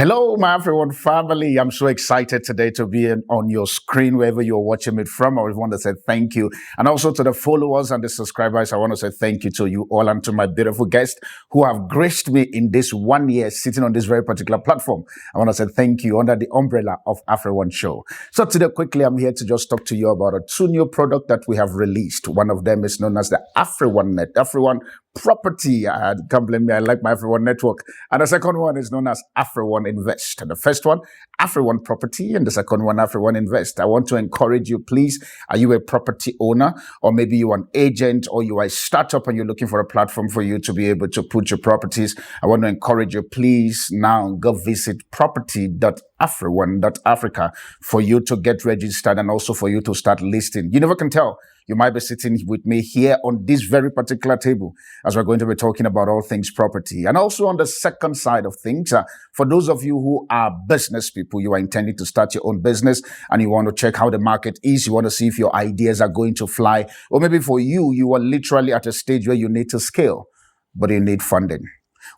Hello, my AfriOne family. I'm so excited today to be on your screen, wherever you're watching it from. I want to say thank you. And also to the followers and the subscribers, I want to say thank you to you all and to my beautiful guests who have graced me in this 1 year sitting on this very particular platform. I want to say thank you under the umbrella of AfriOne Show. So today, quickly, I'm here to just talk to you about two new products that we have released. One of them is known as the AfriOne Net, AfriOne Property. Can't blame me. I like my AfriOne network. And the second one is known as AfriOne Invest. And the first one, AfriOne Property, and the second one, AfriOne Invest. I want to encourage you, please. Are you a property owner, or maybe you're an agent, or you are a startup and you're looking for a platform for you to be able to put your properties? I want to encourage you, please, now go visit property.afrione.africa for you to get registered and also for you to start listing. You never can tell. You might be sitting with me here on this very particular table as we're going to be talking about all things property. And also on the second side of things, for those of you who are business people, you are intending to start your own business and you want to check how the market is, you want to see if your ideas are going to fly, or maybe for you, you are literally at a stage where you need to scale, but you need funding.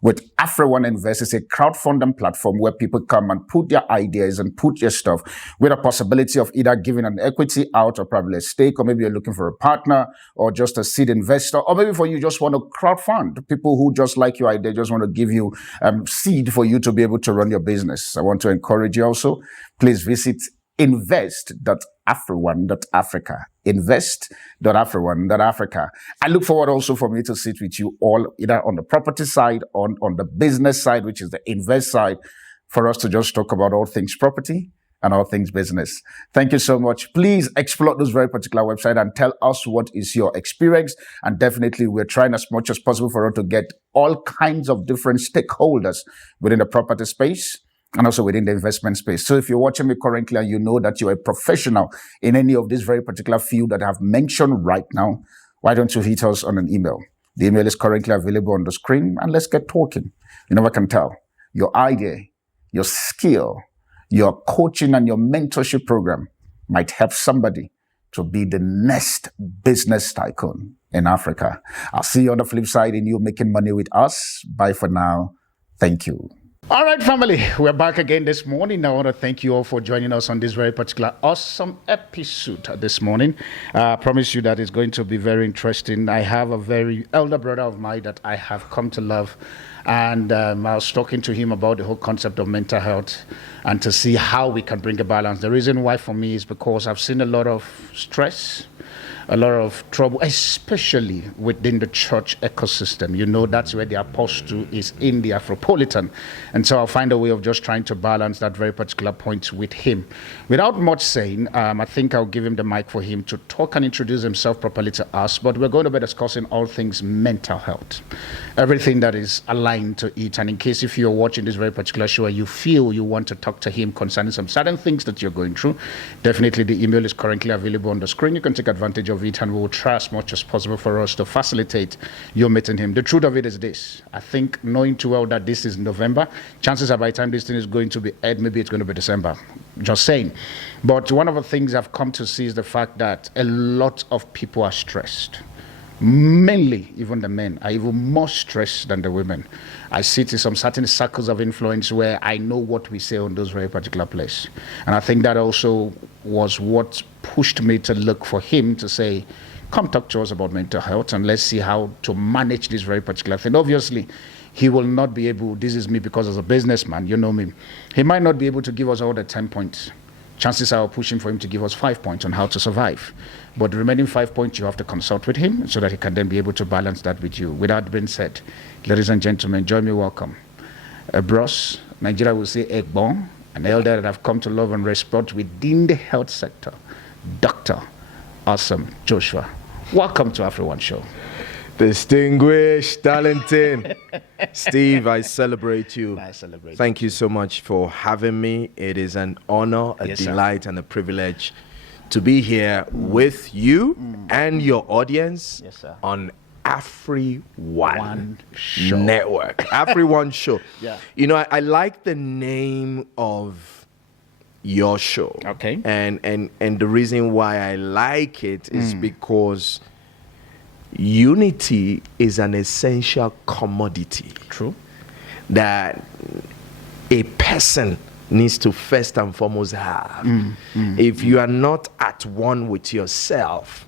With AfriOne Invest, it's a crowdfunding platform where people come and put their ideas and put their stuff with a possibility of either giving an equity out or probably a stake, or maybe you're looking for a partner or just a seed investor, or maybe for you just want to crowdfund people who just like your idea, just want to give you seed for you to be able to run your business. I want to encourage you also, please visit invest.afrione.africa. Invest.afrione.africa. I look forward also for me to sit with you all either on the property side, on the business side, which is the invest side, for us to just talk about all things property and all things business. Thank you so much. Please explore this very particular website and tell us what is your experience. And definitely we're trying as much as possible for us to get all kinds of different stakeholders within the property space and also within the investment space. So if you're watching me currently and you know that you're a professional in any of this very particular field that I've mentioned right now, why don't you hit us on an email? The email is currently available on the screen, and let's get talking. You never can tell. Your idea, your skill, your coaching and your mentorship program might help somebody to be the next business tycoon in Africa. I'll see you on the flip side in you making money with us. Bye for now. Thank you. All right, family, we're back again this morning. I want to thank you all for joining us on this very particular awesome episode this morning. I promise you that it's going to be very interesting. I have a very elder brother of mine that I have come to love, and I was talking to him about the whole concept of mental health and to see how we can bring a balance. The reason why for me is because I've seen a lot of stress, a lot of trouble, especially within the church ecosystem. You know, that's where the apostle is, in the Afropolitan. And so I'll find a way of just trying to balance that very particular point with him. Without much saying, I think I'll give him the mic for him to talk and introduce himself properly to us. But we're going to be discussing all things mental health, everything that is aligned to it. And in case if you're watching this very particular show and you feel you want to talk to him concerning some certain things that you're going through, definitely the email is currently available on the screen. You can take advantage of it, and we will try as much as possible for us to facilitate your meeting him. The truth of it is this: I think, knowing too well that this is November, chances are by the time this thing is going to be aired, maybe it's going to be December. Just saying. But one of the things I've come to see is the fact that a lot of people are stressed. Mainly, even the men are even more stressed than the women. I sit in some certain circles of influence where I know what we say on those very particular places. And I think that also was what pushed me to look for him to say, come talk to us about mental health and let's see how to manage this very particular thing. Obviously, he will not be able, this is me because as a businessman, you know me, he might not be able to give us all the 10 points. Chances are pushing for him to give us 5 points on how to survive. But the remaining 5 points, you have to consult with him so that he can then be able to balance that with you. With that being said, ladies and gentlemen, join me, welcome. Bros, Nigeria will say Egbon, an elder that I've come to love and respect within the health sector, Dr. Awesome Joshua. Welcome to AfriOne Show. Distinguished, talented Steve, I celebrate you. I celebrate Thank you so much for having me. It is an honor, a delight, sir, and a privilege to be here with you and your audience on AfriOne Network. AfriOne Show. Yeah. You know, I like the name of your show. Okay. And the reason why I like it is because unity is an essential commodity. True. That a person needs to first and foremost have. If you are not at one with yourself,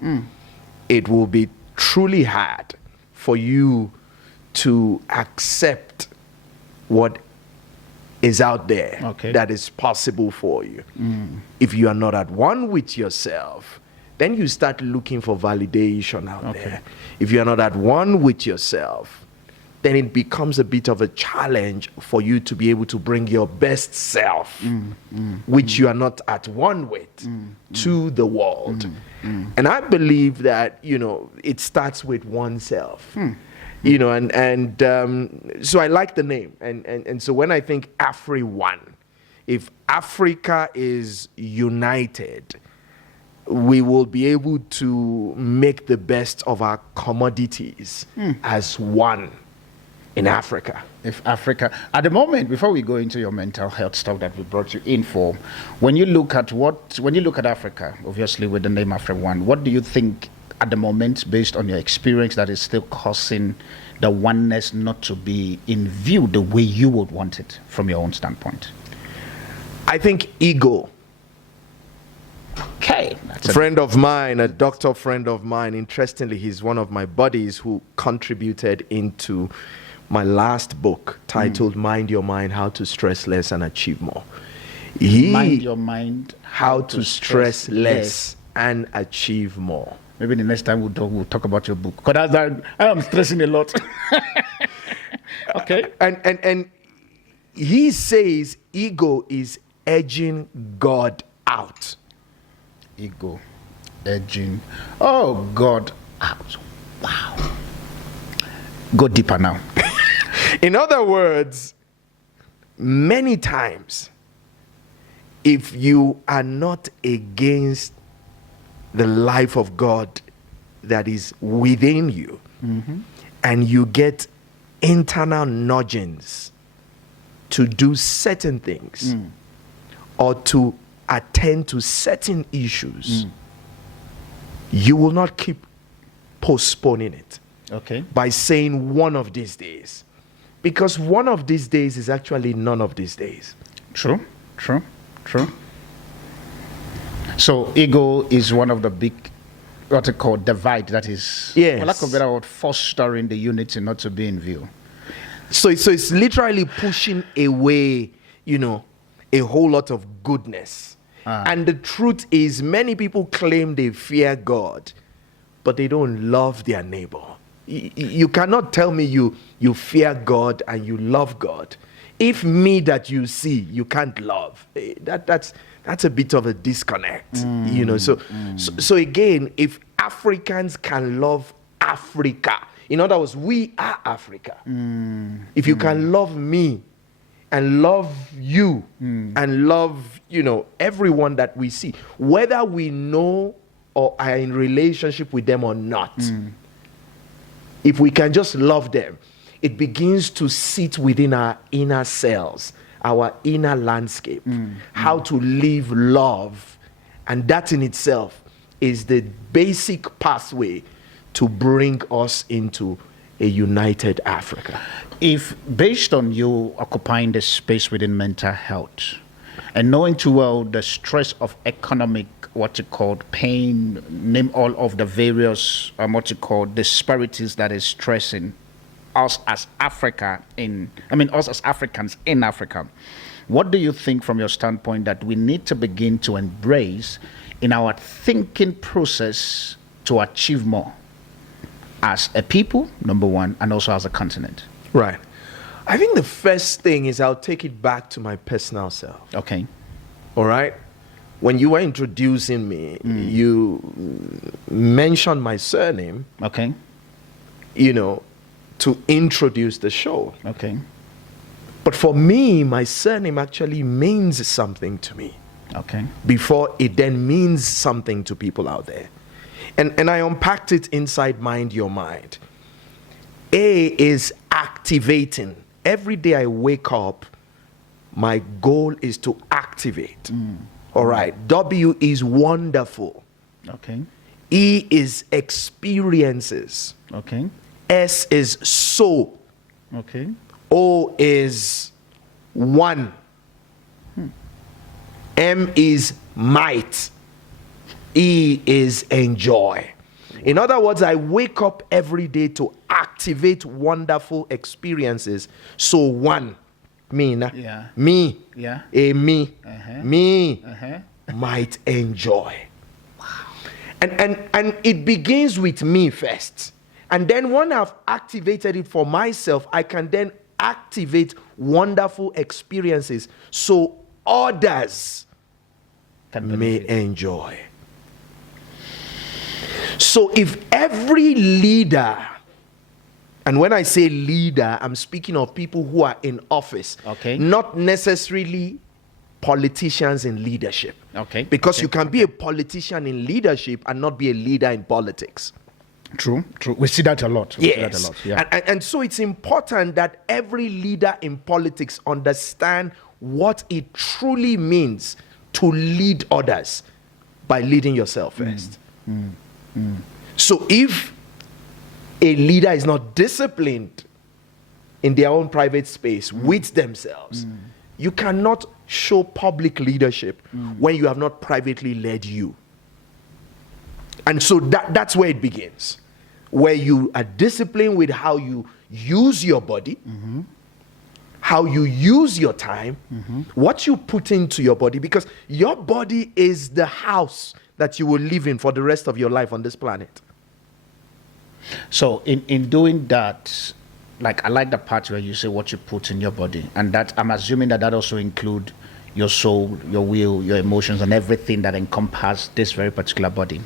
it will be truly hard for you to accept what is out there that is possible for you. If you are not at one with yourself, then you start looking for validation out there. If you are not at one with yourself, then it becomes a bit of a challenge for you to be able to bring your best self, which you are not at one with, to the world. And I believe that, it starts with oneself. So I like the name. And so when I think AfriOne, if Africa is united, we will be able to make the best of our commodities as one in Africa. If Africa, at the moment, before we go into your mental health stuff that we brought you in for, when you look at Africa, obviously with the name AfriOne, what do you think at the moment, based on your experience, that is still causing the oneness not to be in view the way you would want it from your own standpoint? I think ego. Okay. A friend of mine, a doctor friend of mine, interestingly, he's one of my buddies who contributed into my last book titled Mind Your Mind, How to Stress Less and Achieve More. Mind Your Mind, How to Stress Less and Achieve More. Maybe the next time we'll talk about your book. Because I am stressing a lot. Okay. And he says ego is edging God out. Ego edging God out. Wow. Go deeper now. In other words, many times, if you are not against the life of God that is within you, and you get internal nudgings to do certain things or to attend to certain issues, you will not keep postponing it by saying one of these days, because one of these days is actually none of these days. True. So ego is one of the big, what they call, divide that is, for lack of a better word, fostering the unity not to be in view. So it's literally pushing away, a whole lot of goodness. And the truth is, many people claim they fear God, but they don't love their neighbor. You cannot tell me you fear God and you love God if me that you see you can't love. That's a bit of a disconnect, So again, if Africans can love Africa, in other words, we are Africa. If you can love me and love you and love, everyone that we see, whether we know or are in relationship with them or not, if we can just love them, it begins to sit within our inner cells, our inner landscape, how to live love. And that in itself is the basic pathway to bring us into a united Africa. If, based on you occupying the space within mental health, and knowing too well the stress of economic, pain, name all of the various, disparities that is stressing us as us as Africans in Africa, what do you think from your standpoint that we need to begin to embrace in our thinking process to achieve more as a people, number one, and also as a continent? Right. I think the first thing is I'll take it back to my personal self. Okay. All right. When you were introducing me, you mentioned my surname. Okay. To introduce the show. Okay. But for me, my surname actually means something to me. Okay. Before it then means something to people out there. And I unpacked it inside Mind Your Mind. A is activating. Every day I wake up, my goal is to activate. All right. W is wonderful. Okay. E is experiences. Okay. S is so. Okay. O is One. M is might. E is enjoy. In other words, I wake up every day to activate wonderful experiences. So one, me, na? Yeah. Me, Yeah. me, me Uh-huh. might enjoy. Wow. And it begins with me first. And then when I've activated it for myself, I can then activate wonderful experiences so others may enjoy. So if every leader, and when I say leader, I'm speaking of people who are in office, Okay. not necessarily politicians in leadership. Okay. Because you can be a politician in leadership and not be a leader in politics. True. We see that a lot. Yes. Yeah. And so it's important that every leader in politics understand what it truly means to lead others by leading yourself first. So if a leader is not disciplined in their own private space with themselves, you cannot show public leadership when you have not privately led you. And so that's where it begins, where you are disciplined with how you use your body, how you use your time, what you put into your body, because your body is the house that you will live in for the rest of your life on this planet. So in doing that, like I like the part where you say what you put in your body, and that I'm assuming that also include your soul, your will, your emotions, and everything that encompass this very particular body.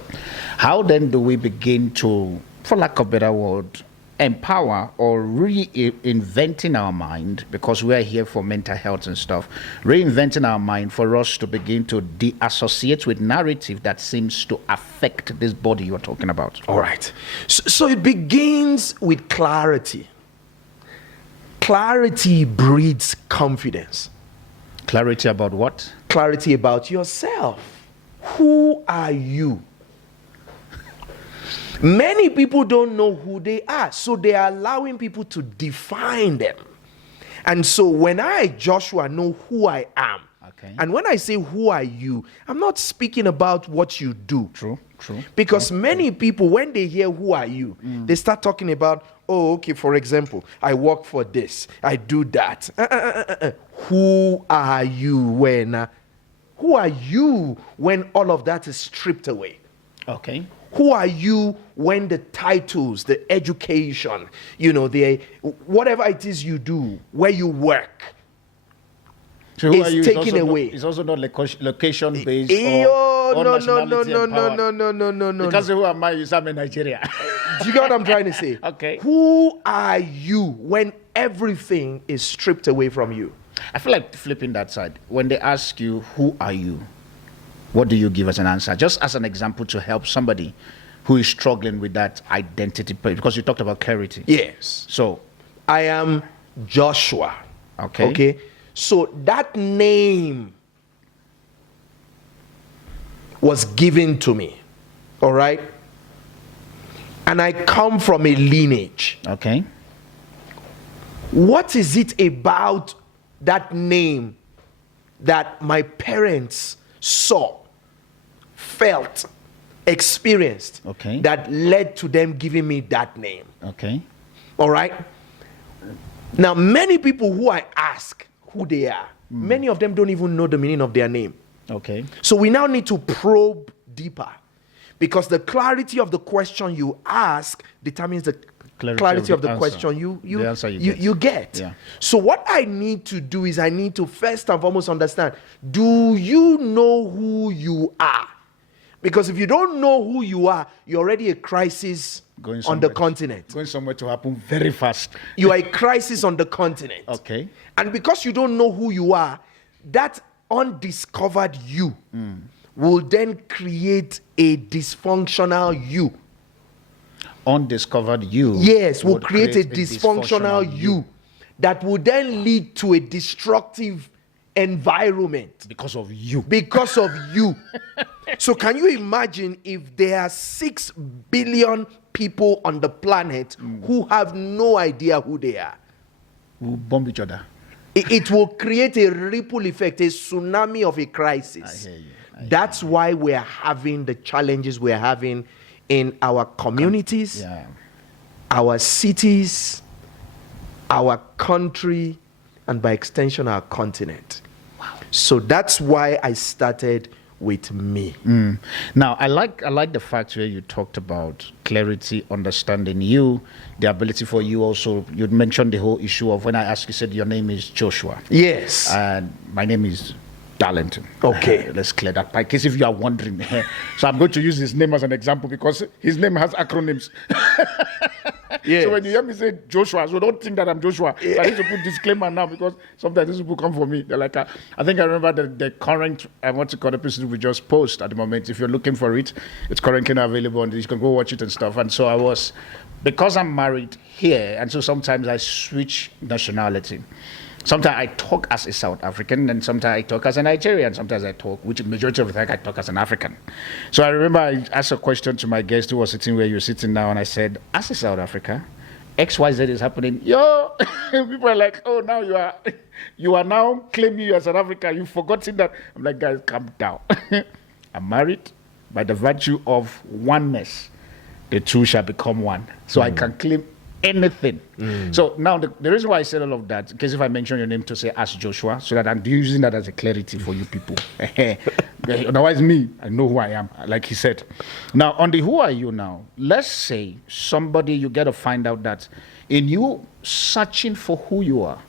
How then do we begin to, for lack of a better word, empower or reinventing our mind, because we are here for mental health and stuff, reinventing our mind for us to begin to de-associate with narrative that seems to affect this body you're talking about? All right. So it begins with clarity. Clarity breeds confidence. Clarity about what? Clarity about yourself. Who are you? Many people don't know who they are, so they are allowing people to define them. And so when I, Joshua, know who I am, okay. And when I say who are you, I'm not speaking about what you do. True. Because many people, when they hear who are you, they start talking about, oh, okay, for example, I work for this, I do that. Who are you when? Who are you when all of that is stripped away? Okay. Who are you when the titles, the education, the whatever it is you do, where you work, so who is are you? taken away? It's also not location based No. Because who am I? You say I'm in Nigeria. Do you get what I'm trying to say? Okay. Who are you when everything is stripped away from you? I feel like flipping that side. When they ask you, who are you? What do you give as an answer? Just as an example to help somebody who is struggling with that identity, because you talked about clarity. Yes. So, I am Joshua. Okay. So that name was given to me. All right. And I come from a lineage. Okay. What is it about that name that my parents saw, felt, experienced, okay, that led to them giving me that name? Okay. All right. Now, many people who I ask who they are, many of them don't even know the meaning of their name. Okay. So we now need to probe deeper, because the clarity of the question you ask determines the clarity of the question you get. Yeah. So what I need to do is I need to first and foremost understand, do you know who you are? Because if you don't know who you are, you're already a crisis on the continent. Going somewhere to happen very fast. You are a crisis on the continent. Okay. And because you don't know who you are, that undiscovered you will then create a dysfunctional you. Undiscovered you. Yes, will create a dysfunctional you that will then lead to a destructive environment. Because of you. Because of you. So can you imagine if there are 6 billion people on the planet who have no idea who they are? We'll bomb each other. It will create a ripple effect, a tsunami of a crisis. I hear you. That's why we're having the challenges we're having in our communities, Yeah. our cities, our country, and by extension, our continent. Wow. So that's why I started with me. Now, I like the fact where you talked about clarity, understanding you, the ability for you also. You mentioned the whole issue of when I asked, you said your name is Joshua. Yes. And my name is Darlington. Okay. Let's clear that. In case if you are wondering. So I'm going to use his name as an example because his name has acronyms. Yes. So when you hear me say Joshua, so don't think that I'm Joshua. Yeah. So I need to put disclaimer now because sometimes these people come for me. They're like, I think I remember the current, what you call the episode we just post at the moment. If you're looking for it, it's currently available and you can go watch it and stuff. And so because I'm married here, and so sometimes I switch nationality. Sometimes I talk as a South African, and sometimes I talk as a Nigerian. Sometimes I talk, which majority of the time I talk as an African. So I remember I asked a question to my guest who was sitting where you're sitting now, and I said, as a South Africa, XYZ is happening. Yo, people are like, oh, now you are now claiming you as South Africa. You've forgotten that. I'm like, guys, calm down. I'm married by the virtue of oneness. The two shall become one. So I can claim anything. So now the reason why I said all of that, in case if I mention your name to say ask Joshua, so that I'm using that as a clarity for you people. Otherwise me, I know who I am, like he said. Now on the who are you now, let's say somebody, you get to find out that in you searching for who you are,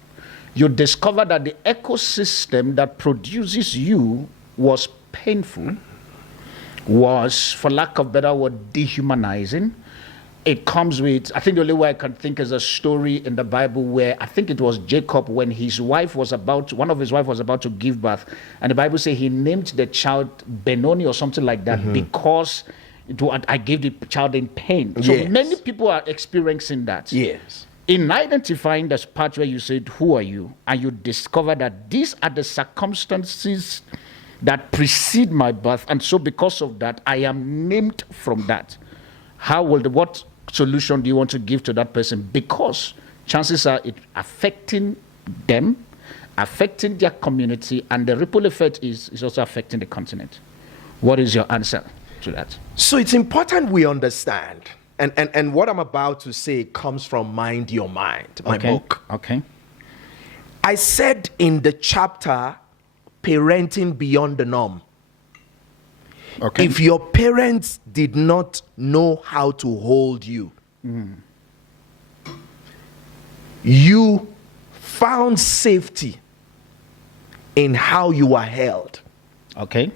you discover that the ecosystem that produces you was painful, was, for lack of better word, dehumanizing. It comes with, I think the only way I can think is a story in the Bible where I think it was Jacob when one of his wife was about to give birth. And the Bible says he named the child Benoni or something like that because I gave the child in pain. So many people are experiencing that. Yes. In identifying the part where you said, who are you? And you discover that these are the circumstances that precede my birth. And so because of that, I am named from that. What solution do you want to give to that person? Because chances are it affecting them, affecting their community, and the ripple effect is also affecting the continent. What is your answer to that? So it's important we understand, and what I'm about to say comes from Mind Your Mind, my book. Okay. I said in the chapter, Parenting Beyond the Norm, okay, if your parents did not know how to hold you, you found safety in how you were held. Okay.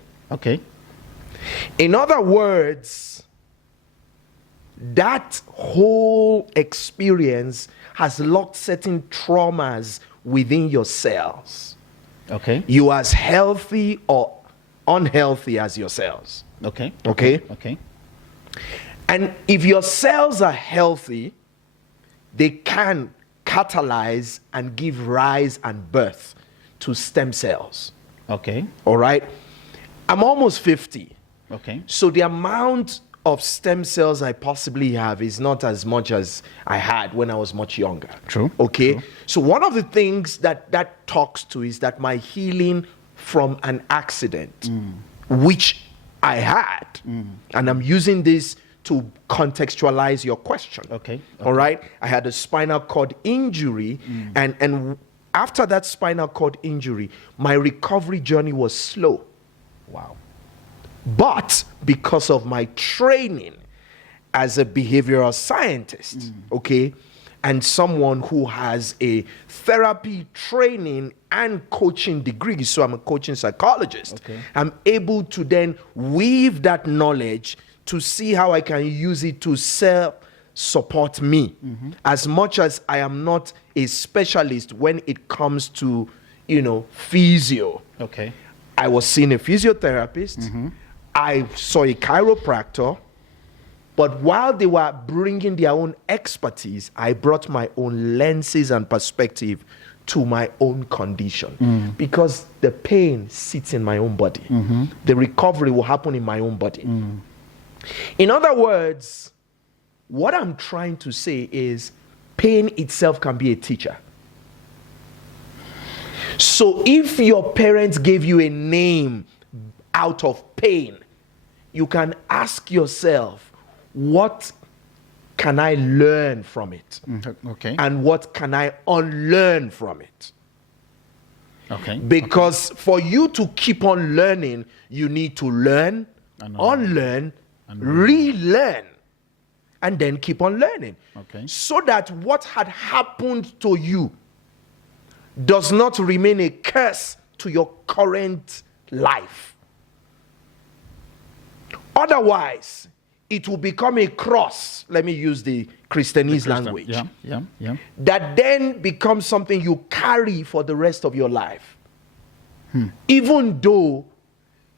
In other words, that whole experience has locked certain traumas within your cells. Okay. You as healthy or unhealthy as your cells. Okay. And if your cells are healthy, they can catalyze and give rise and birth to stem cells. Okay. All right? I'm almost 50. Okay. So the amount of stem cells I possibly have is not as much as I had when I was much younger. True. Okay? True. So one of the things that talks to is that my healing from an accident, which I had, and I'm using this to contextualize your question. Okay. All right? I had a spinal cord injury, and after that spinal cord injury, my recovery journey was slow. Wow. But because of my training as a behavioral scientist, okay, and someone who has a therapy training and coaching degree, so I'm a coaching psychologist, I'm able to then weave that knowledge to see how I can use it to self-support me, as much as I am not a specialist when it comes to, physio. Okay. I was seeing a physiotherapist. I saw a chiropractor. But while they were bringing their own expertise, I brought my own lenses and perspective to my own condition. Because the pain sits in my own body. The recovery will happen in my own body. In other words, what I'm trying to say is pain itself can be a teacher. So if your parents gave you a name out of pain, you can ask yourself, what can I learn from it? Okay. And what can I unlearn from it? Okay. Because for you to keep on learning, you need to learn, unlearn, relearn, and then keep on learning. Okay. So that what had happened to you does not remain a curse to your current life. Otherwise, it will become a cross. Let me use the Christianese language. Yeah. That then becomes something you carry for the rest of your life. Even though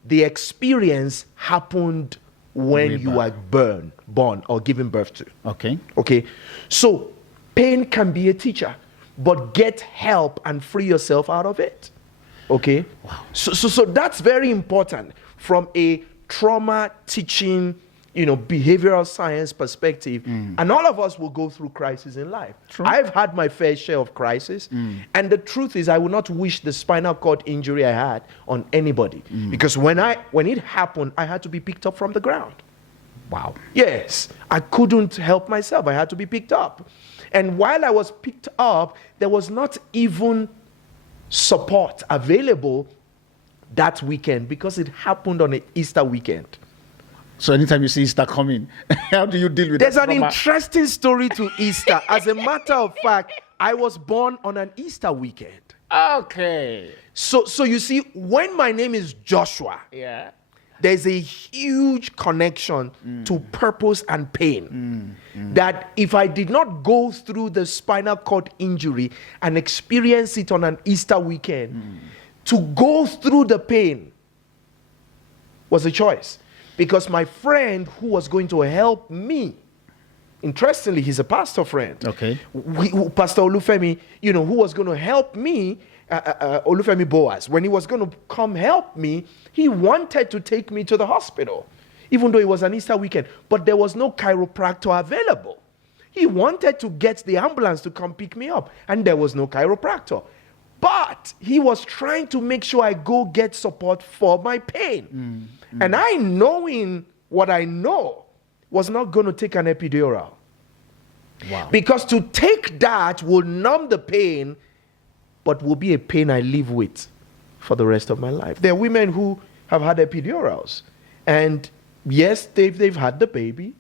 the experience happened when you were born or given birth to. Okay. So pain can be a teacher, but get help and free yourself out of it. Okay. Wow. So that's very important from a trauma teaching, behavioral science perspective. And all of us will go through crises in life. True. I've had my fair share of crisis. And the truth is, I would not wish the spinal cord injury I had on anybody. Because when it happened, I had to be picked up from the ground. Wow. Yes. I couldn't help myself. I had to be picked up. And while I was picked up, there was not even support available that weekend because it happened on an Easter weekend. So anytime you see Easter coming, how do you deal with There's that? an interesting story to Easter. As a matter of fact, I was born on an Easter weekend. Okay. So you see, when my name is Joshua, there's a huge connection to purpose and pain. That if I did not go through the spinal cord injury and experience it on an Easter weekend, to go through the pain was a choice. Because my friend who was going to help me, interestingly, he's a pastor friend. Okay. Pastor Olufemi, who was going to help me, Olufemi Boaz, when he was going to come help me, he wanted to take me to the hospital, even though it was an Easter weekend. But there was no chiropractor available. He wanted to get the ambulance to come pick me up, and there was no chiropractor. But he was trying to make sure I go get support for my pain. And I, knowing what I know, was not going to take an epidural. Wow. Because to take that will numb the pain, but will be a pain I live with for the rest of my life. There are women who have had epidurals. And yes, they've had the baby,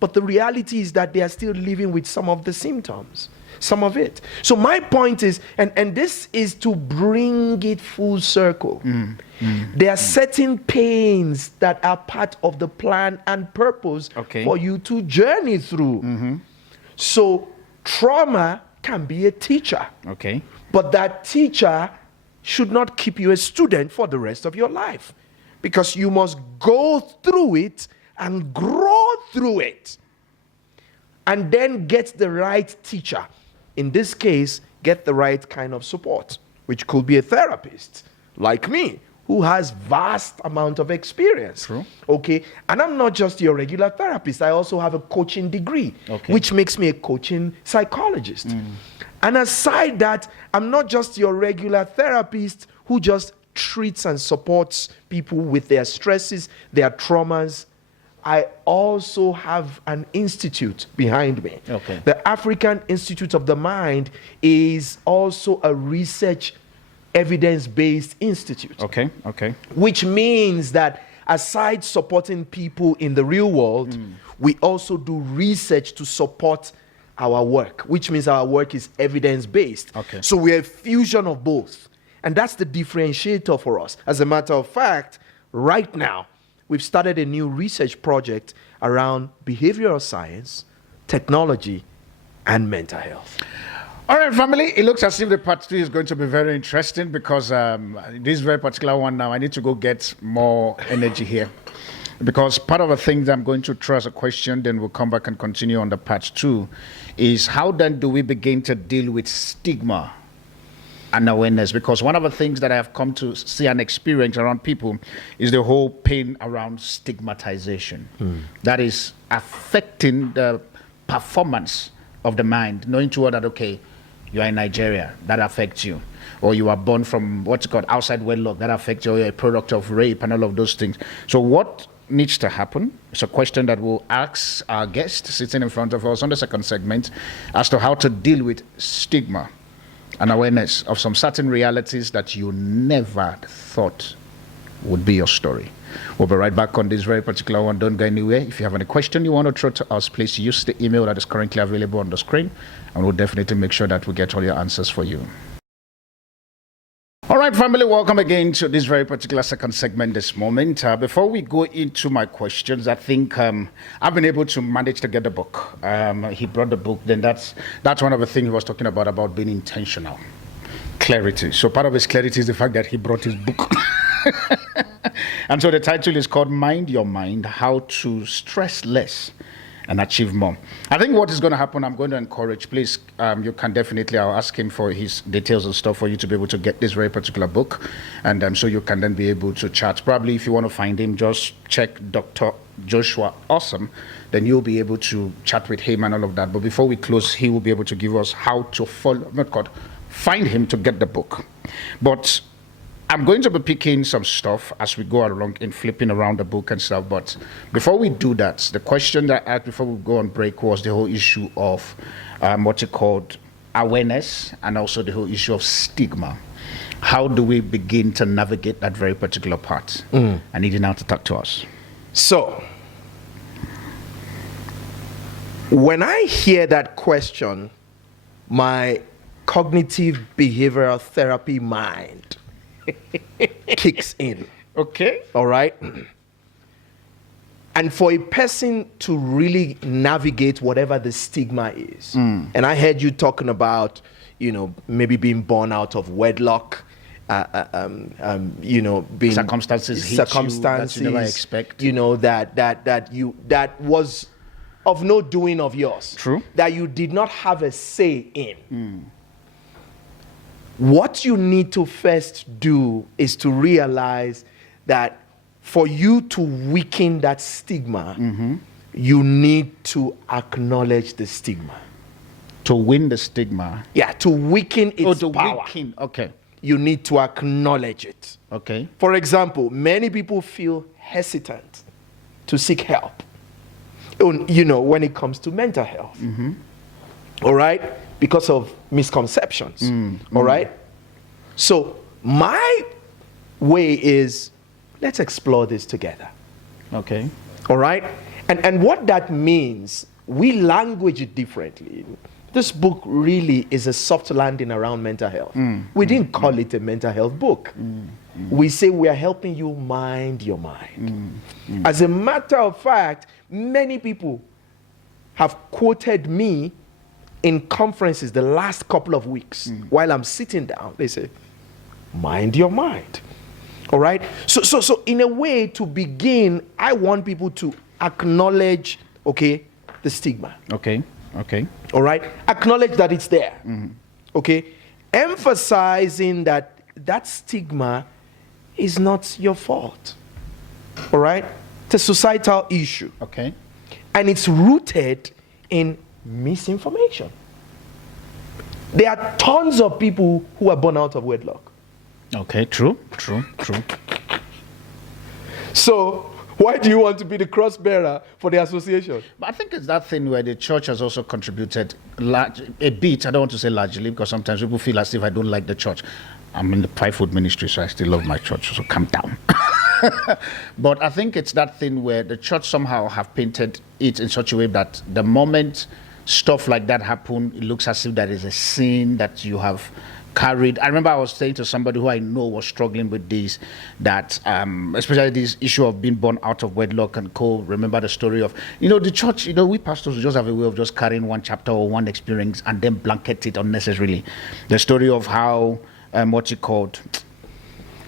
but the reality is that they are still living with some of the symptoms. Some of it. So my point is, and this is to bring it full circle. There are certain pains that are part of the plan and purpose for you to journey through. So trauma can be a teacher. Okay. But that teacher should not keep you a student for the rest of your life. Because you must go through it and grow through it. And then get the right teacher. In this case, get the right kind of support, which could be a therapist like me, who has vast amount of experience. True. Okay. And I'm not just your regular therapist. I also have a coaching degree, which makes me a coaching psychologist. And aside that, I'm not just your regular therapist who just treats and supports people with their stresses, their traumas. I also have an institute behind me. Okay. The African Institute of the Mind is also a research evidence-based institute. Okay. Which means that aside supporting people in the real world, we also do research to support our work, which means our work is evidence-based. Okay. So we're a fusion of both. And that's the differentiator for us. As a matter of fact, right now, we've started a new research project around behavioral science, technology, and mental health. All right, family, it looks as if the part 2 is going to be very interesting because this very particular one now, I need to go get more energy here. Because part of the things I'm going to throw as a question, then we'll come back and continue on the part 2, is how then do we begin to deal with stigma and awareness? Because one of the things that I have come to see and experience around people is the whole pain around stigmatization. That is affecting the performance of the mind, knowing to that, okay, you are in Nigeria, that affects you. Or you are born from what's called outside wedlock, that affects you, or you're a product of rape and all of those things. So what needs to happen? It's a question that we'll ask our guest sitting in front of us on the second segment as to how to deal with stigma and awareness of some certain realities that you never thought would be your story. We'll be right back on this very particular one. Don't go anywhere. If you have any question you want to throw to us, please use the email that is currently available on the screen, and we'll definitely make sure that we get all your answers for you. All right, family, welcome again to this very particular second segment this moment. Before we go into my questions, I think I've been able to manage to get the book. He brought the book. Then that's one of the things he was talking about being intentional. Clarity. So part of his clarity is the fact that he brought his book. And so the title is called Mind Your Mind, How to Stress Less and Achieve More. I think what is going to happen, I'm going to encourage, please, you can definitely, I'll ask him for his details and stuff for you to be able to get this very particular book. And so you can then be able to chat. Probably if you want to find him, just check Dr. Joshua Awesome. Then you'll be able to chat with him and all of that. But before we close, he will be able to give us how to find him to get the book. But I'm going to be picking some stuff as we go along in flipping around the book and stuff. But before we do that, the question that I asked before we go on break was the whole issue of what you called awareness and also the whole issue of stigma. How do we begin to navigate that very particular part? I need you now to talk to us. So, when I hear that question, my cognitive behavioral therapy mind kicks in. Okay. All right. And for a person to really navigate whatever the stigma is, and I heard you talking about, maybe being born out of wedlock, being circumstances that you never expect. That was of no doing of yours. True. That you did not have a say in. What you need to first do is to realize that for you to weaken that stigma, you need to acknowledge the stigma. To win the stigma? Yeah, to weaken its power. Okay. You need to acknowledge it. Okay. For example, many people feel hesitant to seek help, when it comes to mental health. All right? Because of misconceptions. All right? So my way is, let's explore this together. Okay. All right? And what that means, we language it differently. This book really is a soft landing around mental health. We didn't call it a mental health book. We say we are helping you mind your mind. As a matter of fact, many people have quoted me in conferences the last couple of weeks while I'm sitting down. They say, mind your mind. All right? So in a way, to begin, I want people to acknowledge, the stigma. Okay. All right? Acknowledge that it's there. Okay? Emphasizing that stigma is not your fault. All right? It's a societal issue. Okay. And it's rooted in misinformation. There are tons of people who are born out of wedlock. Okay, true. So why do you want to be the cross bearer for the association? But I think it's that thing where the church has also contributed a bit. I don't want to say largely, because sometimes people feel as if I don't like the church. I'm in the fivefold ministry, so I still love my church, so calm down. But I think it's that thing where the church somehow have painted it in such a way that the moment stuff like that happen, it looks as if there is a sin that you have carried. I remember I was saying to somebody who I know was struggling with this, that especially this issue of being born out of wedlock and co. Remember the story of, the church, we pastors just have a way of just carrying one chapter or one experience and then blanket it unnecessarily. The story of how,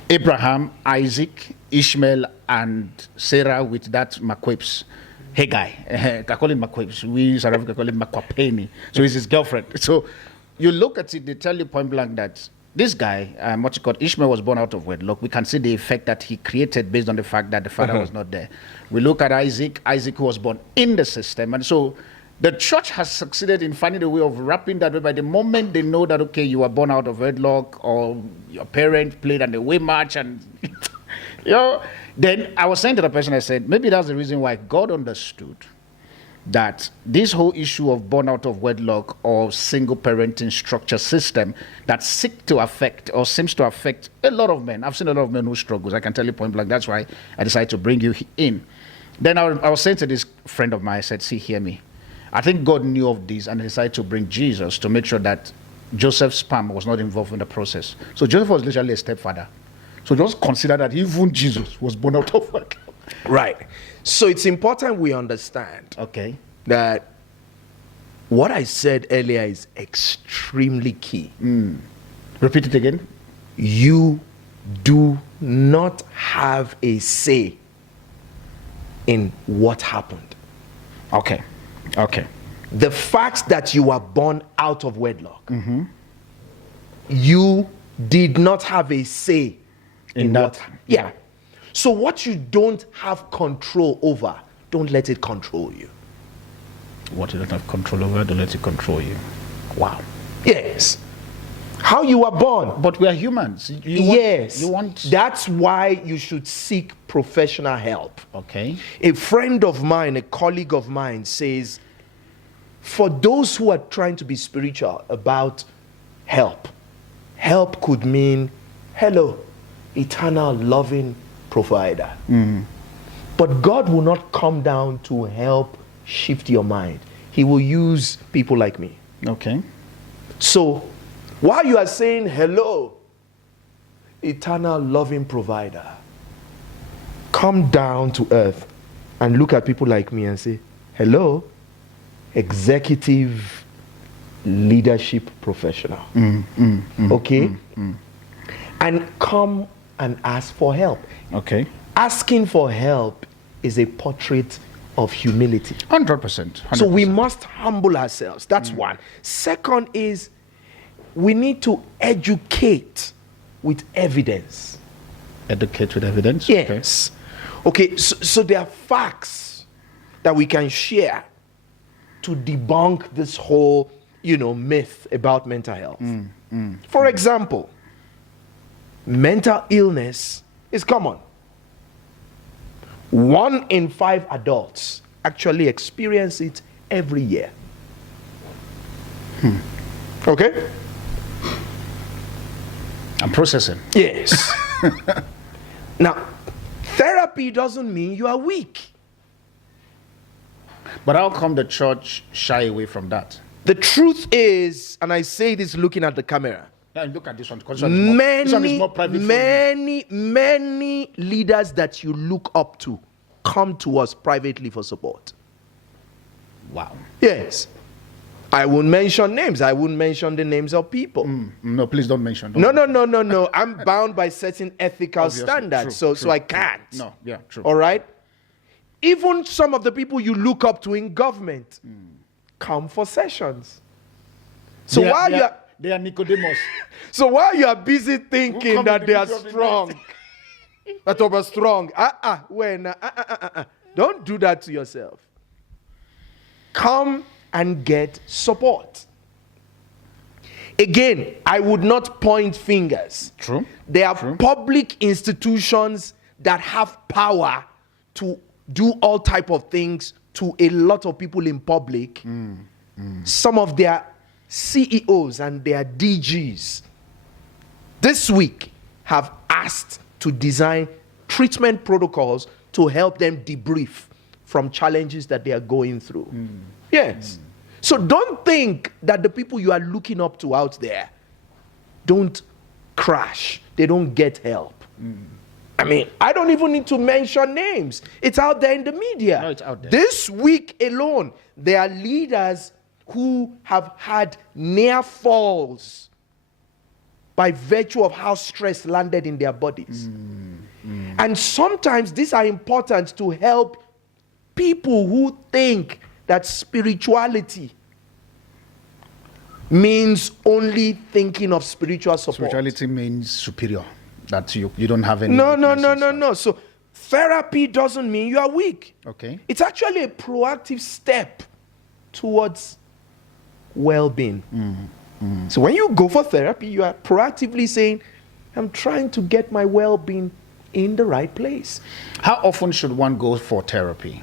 Abraham, Isaac, Ishmael, and Sarah with that Maquipes. Hey guy, I call him Maquipes. We in South Africa call him Makwapeni. So he's his girlfriend. So you look at it, they tell you point blank that this guy, Ishmael, was born out of wedlock. We can see the effect that he created based on the fact that the father was not there. We look at Isaac who was born in the system. And so The church has succeeded in finding a way of wrapping that way. By the moment they know that, okay, you were born out of wedlock, or your parent played an away match, and then I was saying to the person, I said, maybe that's the reason why God understood that this whole issue of born out of wedlock or single parenting structure system that seems to affect a lot of men. I've seen a lot of men who struggles. I can tell you point blank. That's why I decided to bring you in. Then I was saying to this friend of mine, I said, see, hear me. I think God knew of this and decided to bring Jesus to make sure that Joseph's sperm was not involved in the process. So Joseph was literally a stepfather. So just consider that even Jesus was born out of wedlock. Right. So it's important we understand that what I said earlier is extremely key. Repeat it again. You do not have a say in what happened. Okay. The fact that you were born out of wedlock, you did not have a say in that. Yeah. So what you don't have control over, don't let it control you. What you don't have control over, don't let it control you. Wow. Yes. How you were born. But we are humans. Yes. You want... That's why you should seek professional help. Okay. A friend of mine, a colleague of mine says, for those who are trying to be spiritual about help could mean, hello, eternal loving provider. But God will not come down to help shift your mind. He will use people like me. Okay. So while you are saying hello, eternal loving provider, come down to earth and look at people like me and say, hello, executive leadership professional. Okay? And come and ask for help. Okay. Asking for help is a portrait of humility. 100%. So we must humble ourselves. That's one. Second is we need to educate with evidence. Educate with evidence? Yes. Okay, so there are facts that we can share to debunk this whole, myth about mental health. For example, mental illness is common. 1 in 5 adults actually experience it every year. Okay? I'm processing. Yes. Now, therapy doesn't mean you are weak. But how come the church shy away from that? The truth is, and I say this looking at the camera, Now look at this one. This one is more private. Many leaders that you look up to come to us privately for support. Wow. Yes. I won't mention names. I won't mention the names of people. No, please don't mention. No. I'm bound by certain ethical Obviously. standards, True, so I can't. No, yeah, true. All right? Even some of the people you look up to in government come for sessions. So they are Nicodemus. So while you are busy thinking that they are strong, that they are strong, don't do that to yourself. Come and get support. Again, I would not point fingers. True. There are public institutions that have power to do all type of things to a lot of people in public. Some of their CEOs and their DGs this week have asked to design treatment protocols to help them debrief from challenges that they are going through. Yes. So don't think that the people you are looking up to out there don't crash. They don't get help. I mean, I don't even need to mention names. It's out there in the media. No, it's out there. This week alone, there are leaders who have had near falls by virtue of how stress landed in their bodies. And sometimes these are important to help people who think that spirituality means only thinking of spiritual support. Spirituality means superior. That you don't have any. No. So therapy doesn't mean you are weak. Okay. It's actually a proactive step towards well-being. So when you go for therapy, you are proactively saying, I'm trying to get my well-being in the right place. How often should one go for therapy?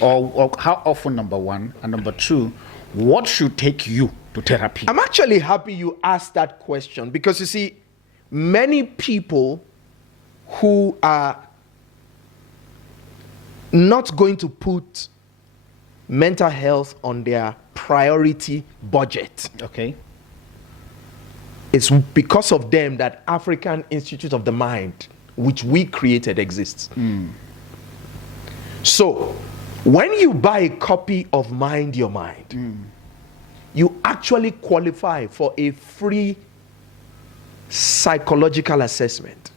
Or how often, number one? And number two, what should take you to therapy? I'm actually happy you asked that question, because you see, many people who are not going to put mental health on their priority budget. Okay. It's because of them that African Institute of the Mind, which we created, exists. So, when you buy a copy of Mind Your Mind, you actually qualify for a free psychological assessment.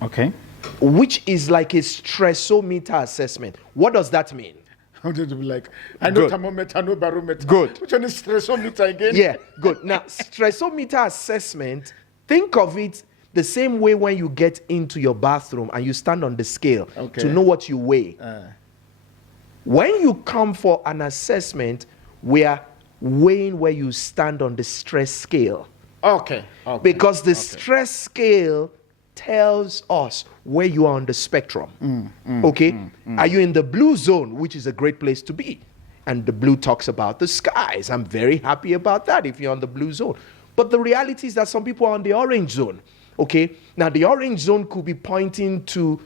Okay. Which is like a stressometer assessment. What does that mean? I'm going to be like, I know Good. thermometer, I know barometer. Good. Which one is stressometer again? Yeah, good. Now, stressometer assessment, think of it the same way when you get into your bathroom and you stand on the scale to know what you weigh. When you come for an assessment, we are weighing where you stand on the stress scale. Okay. Because the stress scale tells us where you are on the spectrum. Are you in the blue zone, which is a great place to be? And the blue talks about the skies. I'm very happy about that if you're on the blue zone. But the reality is that some people are on the orange zone. Okay? Now, the orange zone could be pointing to,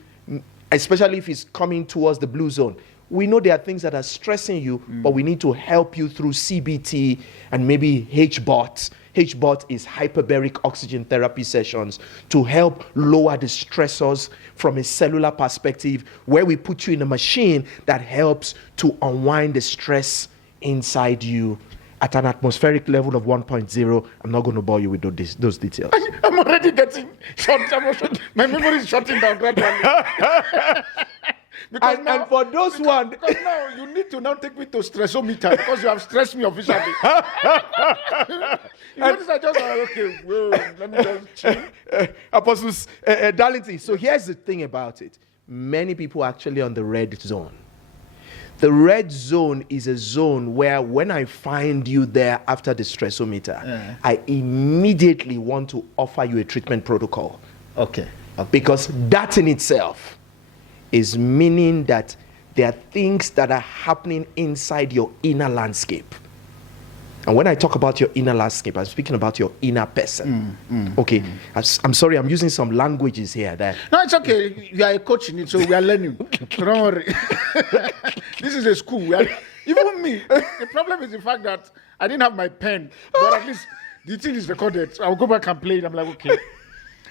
especially if it's coming towards the blue zone. We know there are things that are stressing you, but we need to help you through CBT and maybe HBOT. HBOT is hyperbaric oxygen therapy sessions to help lower the stressors from a cellular perspective, where we put you in a machine that helps to unwind the stress inside you at an atmospheric level of 1.0. I'm not going to bore you with those details. I'm already getting short. My memory is shutting down gradually. And for those one, because now you need to now take me to stressometer because you have stressed me officially. You notice I just okay, whoa, let me just chill. Apostles Darlington. So here's the thing about it. Many people are actually on the red zone. The red zone is a zone where when I find you there after the stressometer, I immediately want to offer you a treatment protocol. Okay. Because that in itself is meaning that there are things that are happening inside your inner landscape. And when I talk about your inner landscape, I'm speaking about your inner person. I'm sorry, I'm using some languages here. No, it's okay. You are a coach in it, so we are learning. Don't worry. This is a school. Even me, the problem is the fact that I didn't have my pen, but at least the thing is recorded. So I'll go back and play it. I'm like, okay.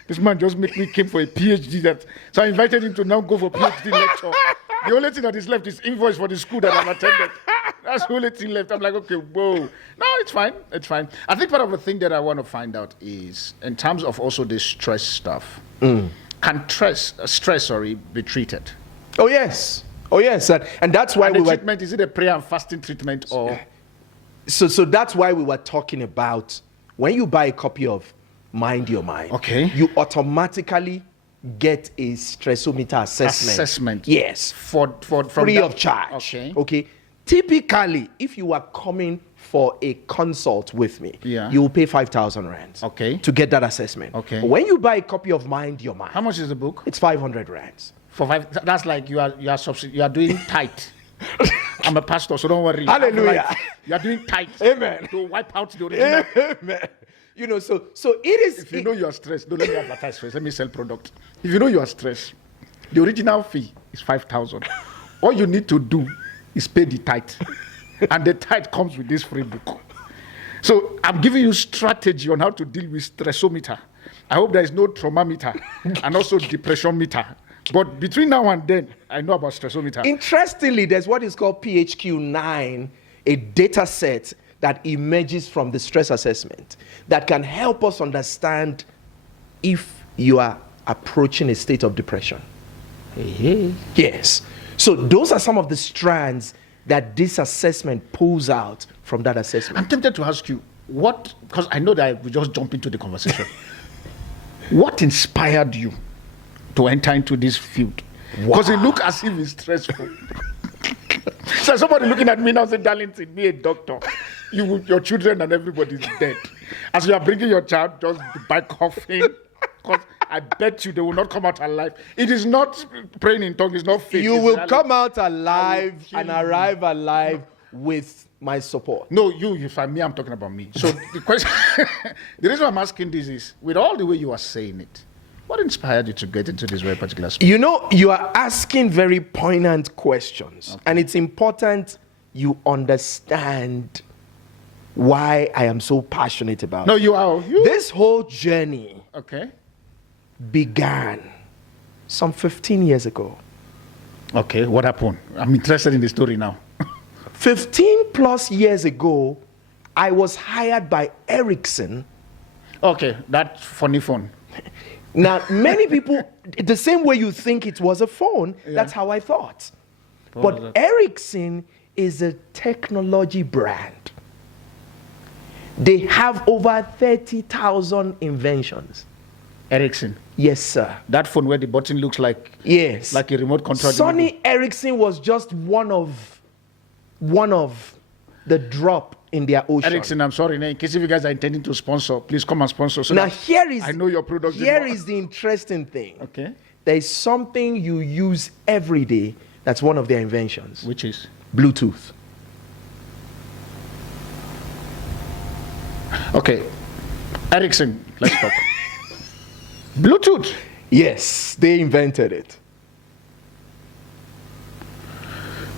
This man just came for a PhD. So I invited him to now go for PhD lecture. The only thing that is left is invoice for the school that I've attended. That's the only thing left. I'm like, okay, whoa. No, it's fine. It's fine. I think part of the thing that I want to find out is, in terms of also this stress stuff, can stress be treated? Oh, yes. And that's why the treatment, is it a prayer and fasting treatment or? So that's why we were talking about when you buy a copy of Mind Your Mind, you automatically get a stressometer assessment. Yes. From free of charge. Okay. Typically, if you are coming for a consult with me, you will pay 5,000 rands. To get that assessment. But when you buy a copy of Mind Your Mind, how much is the book? It's 500 rands. For five, that's like you are doing tight. I'm a pastor, so don't worry. Hallelujah. Like, you are doing tight. Amen. To wipe out the original. Amen. You know, so it is. If you know you are stressed, don't let me advertise first. Let me sell product. If you know you are stressed, the original fee is 5,000. All you need to do is pay the tithe, and the tithe comes with this free book. So I'm giving you strategy on how to deal with stressometer. I hope there is no trauma meter and also depression meter. But between now and then, I know about stressometer. Interestingly, there's what is called PHQ-9, a data set that emerges from the stress assessment that can help us understand if you are approaching a state of depression. Yes. So those are some of the strands that this assessment pulls out from that assessment. I'm tempted to ask you, what, because I know that we just jump into the conversation. What inspired you to enter into this field? Because it looks as if it's stressful. So somebody looking at me now saying, Darlington, be a doctor. Your children and everybody's dead. As you are bringing your child just by coughing, because I bet you they will not come out alive. It is not praying in tongues, it's not faith. You will come out alive and arrive alive with my support. No, if I'm me, I'm talking about me. So the question, the reason I'm asking this is, with all the way you are saying it, what inspired you to get into this very particular space? You know, you are asking very poignant questions. Okay. And it's important you understand why I am so passionate about it. No, you are. This whole journey began some 15 years ago. Okay, what happened? I'm interested in the story now. 15 plus years ago, I was hired by Ericsson. Okay, that funny phone. Now, many people, the same way you think it was a phone, that's how I thought. But Ericsson is a technology brand. They have over 30,000 inventions. Ericsson? Yes, sir. That phone where the button looks like like a remote control. Sony Ericsson was just one of the drop in their ocean. Ericsson, I'm sorry, in case if you guys are intending to sponsor, please come and sponsor. So now I know your product. Here is the interesting thing. Okay. There is something you use every day that's one of their inventions. Which is? Bluetooth. Okay. Ericsson, let's talk. Bluetooth. Yes, they invented it.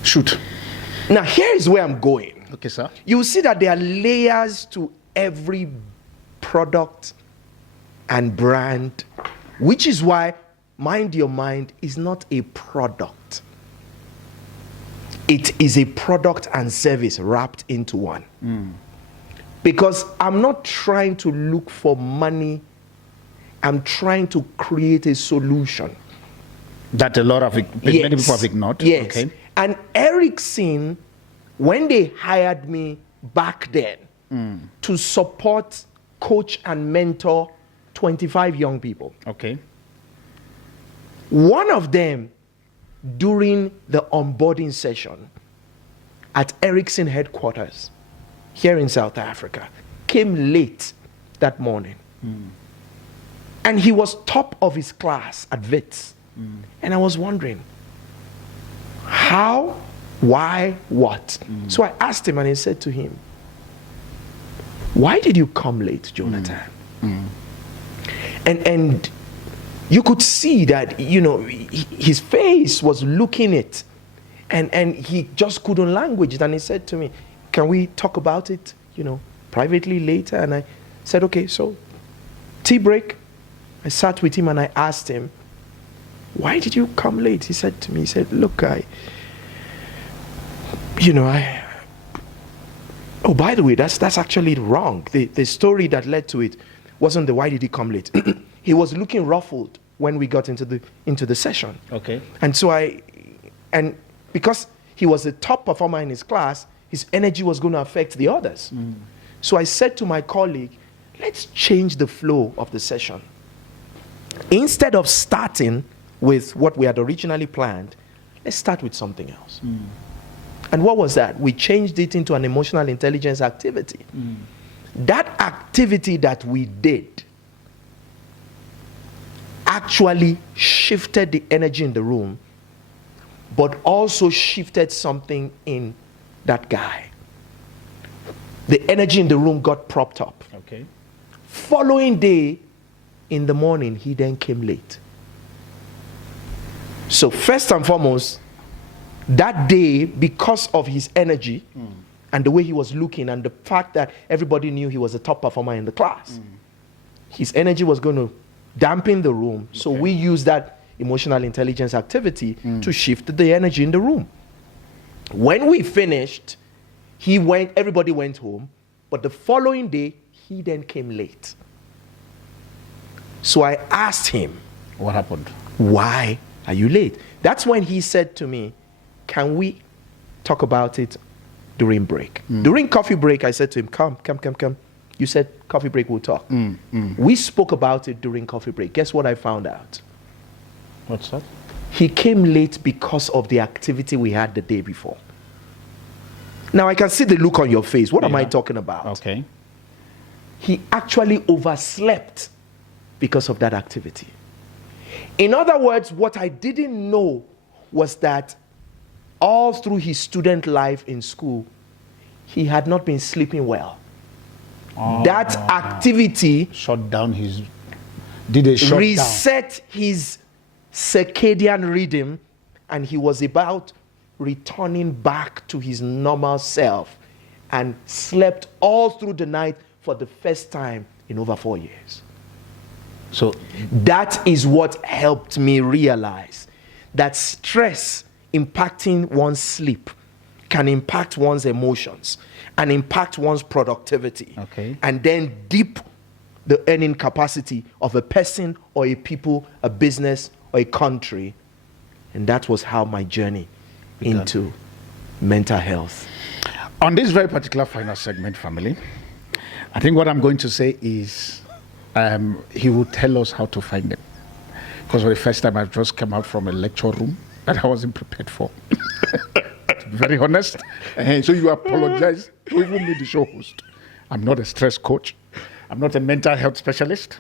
Shoot. Now, here is where I'm going. Okay, sir. You see that there are layers to every product and brand, which is why Mind Your Mind is not a product. It is a product and service wrapped into one. Because I'm not trying to look for money. I'm trying to create a solution. That a lot of many people have ignored. Yes. Okay. And Ericsson, when they hired me back then to support, coach, and mentor 25 young people. Okay. One of them, during the onboarding session at Ericsson headquarters here in South Africa, came late that morning. And he was top of his class at WITS. And I was wondering, how, why, what? So I asked him and he said to him, why did you come late, Jonathan? And you could see that, you know, his face was looking it. And he just couldn't language it. And he said to me, can we talk about it, you know, privately later? And I said, okay, so tea break. I sat with him and I asked him, why did you come late? He said to me, he said, look, oh, by the way, that's actually wrong. The story that led to it wasn't the why did he come late. He was looking ruffled when we got into the session. Okay. And so and because he was the top performer in his class, his energy was going to affect the others. So I said to my colleague, let's change the flow of the session. Instead of starting with what we had originally planned, let's start with something else. And what was that? We changed it into an emotional intelligence activity. That activity that we did actually shifted the energy in the room, but also shifted something in that guy. The energy in the room got propped up. Okay. Following day, in the morning, he then came late. So first and foremost, that day, because of his energy and the way he was looking and the fact that everybody knew he was a top performer in the class, his energy was going to dampen the room. So we used that emotional intelligence activity to shift the energy in the room. When we finished, everybody went home, but the following day, he then came late. So I asked him, what happened? Why are you late? That's when he said to me, can we talk about it during break? During coffee break, I said to him, come. You said coffee break, we'll talk. We spoke about it during coffee break. Guess what I found out? What's that? He came late because of the activity we had the day before. Now I can see the look on your face. What am I Yeah. talking about? Okay. He actually overslept because of that activity. In other words, what I didn't know was that all through his student life in school, he had not been sleeping well. That activity Shut down his. Did a shutdown. reset his circadian rhythm, and he was about returning back to his normal self, and slept all through the night for the first time in over 4 years. So That is what helped me realize that stress impacting one's sleep can impact one's emotions and impact one's productivity, Okay. and then deep the earning capacity of a person or a people, a business or a country. And that was how my journey into mental health. on this very particular final segment, family, I think what I'm going to say is he will tell us how to find them. Because for the first time, I've just come out from a lecture room that I wasn't prepared for. To be very honest. So you apologize to even me, the show host. I'm not a stress coach. I'm not a mental health specialist.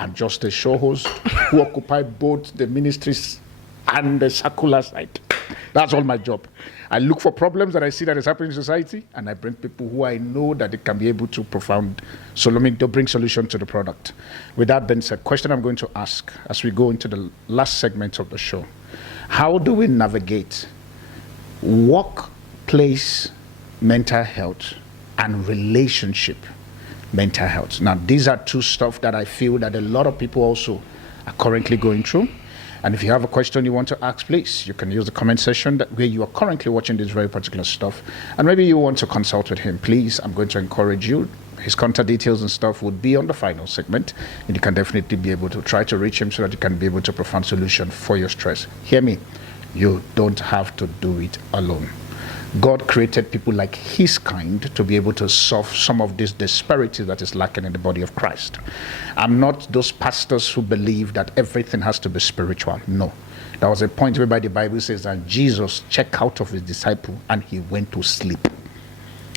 I'm just a show host who occupy both the ministries and the secular side. That's all my job. I look for problems that I see that is happening in society, and I bring people who I know that they can be able to to bring solution to the product. With that being said, question I'm going to ask as we go into the last segment of the show: how do we navigate workplace mental health and relationship mental health? Now, these are two stuff that I feel that a lot of people also are currently going through. And if you have a question you want to ask, please, you can use the comment section where you are currently watching this very particular stuff. And maybe you want to consult with him, please, I'm going to encourage you. His contact details and stuff would be on the final segment. And you can definitely be able to try to reach him so that you can be able to provide solution for your stress. Hear me, you don't have to do it alone. God created people like his kind to be able to solve some of this disparity that is lacking in the body of Christ. I'm not those pastors who believe that everything has to be spiritual. No. There was a point whereby the Bible says that Jesus checked out of his disciple and he went to sleep.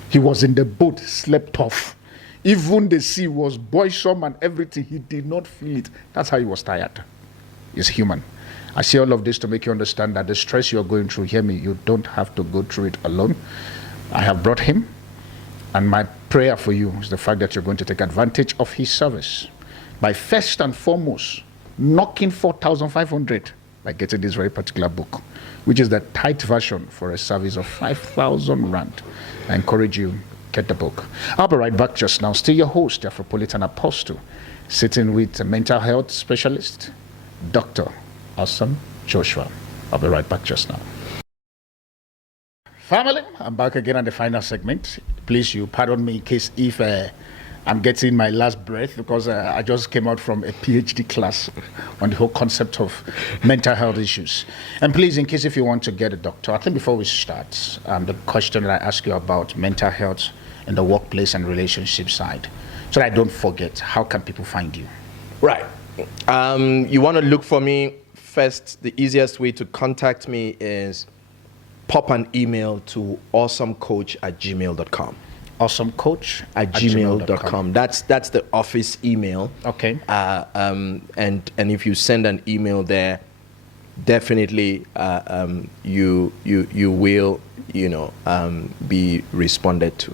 He was in the boat, slept off. Even the sea was boilsome and everything. He did not feel it. That's how he was tired. He's human. I say all of this to make you understand that the stress you're going through, hear me, you don't have to go through it alone. I have brought him, and my prayer for you is the fact that you're going to take advantage of his service by first and foremost knocking 4,500 by getting this very particular book, which is the tight version for a service of 5,000 rand. I encourage you, get the book. I'll be right back just now. Still your host, the Afropolitan Apostle, sitting with a mental health specialist, Dr. Awesome Joshua. I'll be right back just now. Family, I'm back again on the final segment. Please, you pardon me in case if I'm getting my last breath, because I just came out from a PhD class on the whole concept of mental health issues. And please, in case if you want to get a doctor, I think before we start, the question that I ask you about mental health in the workplace and relationship side, so that I don't forget, how can people find you? Right. You want to look for me. First, the easiest way to contact me is pop an email to awesomecoach@gmail.com. awesomecoach@gmail.com. That's the office email. Okay. And if you send an email there, definitely you will be responded to.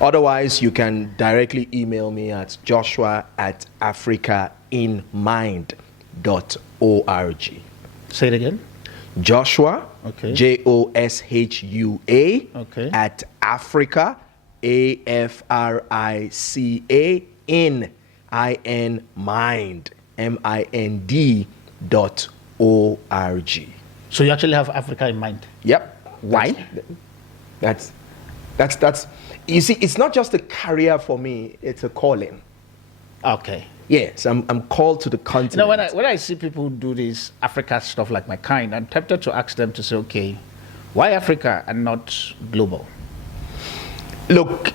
Otherwise, you can directly email me at joshua@africainmind.org. Say it again. Joshua, Okay. JOSHUA, Okay. at Africa, AFRICA, in mind, MIND.org. So you actually have Africa in mind. Yep. Why? That's you see, it's not just a career for me, it's a calling. Okay. Yes, I'm called to the continent. When I see people do this Africa stuff like my kind, I'm tempted to ask them to say, okay, why Africa and not global? Look,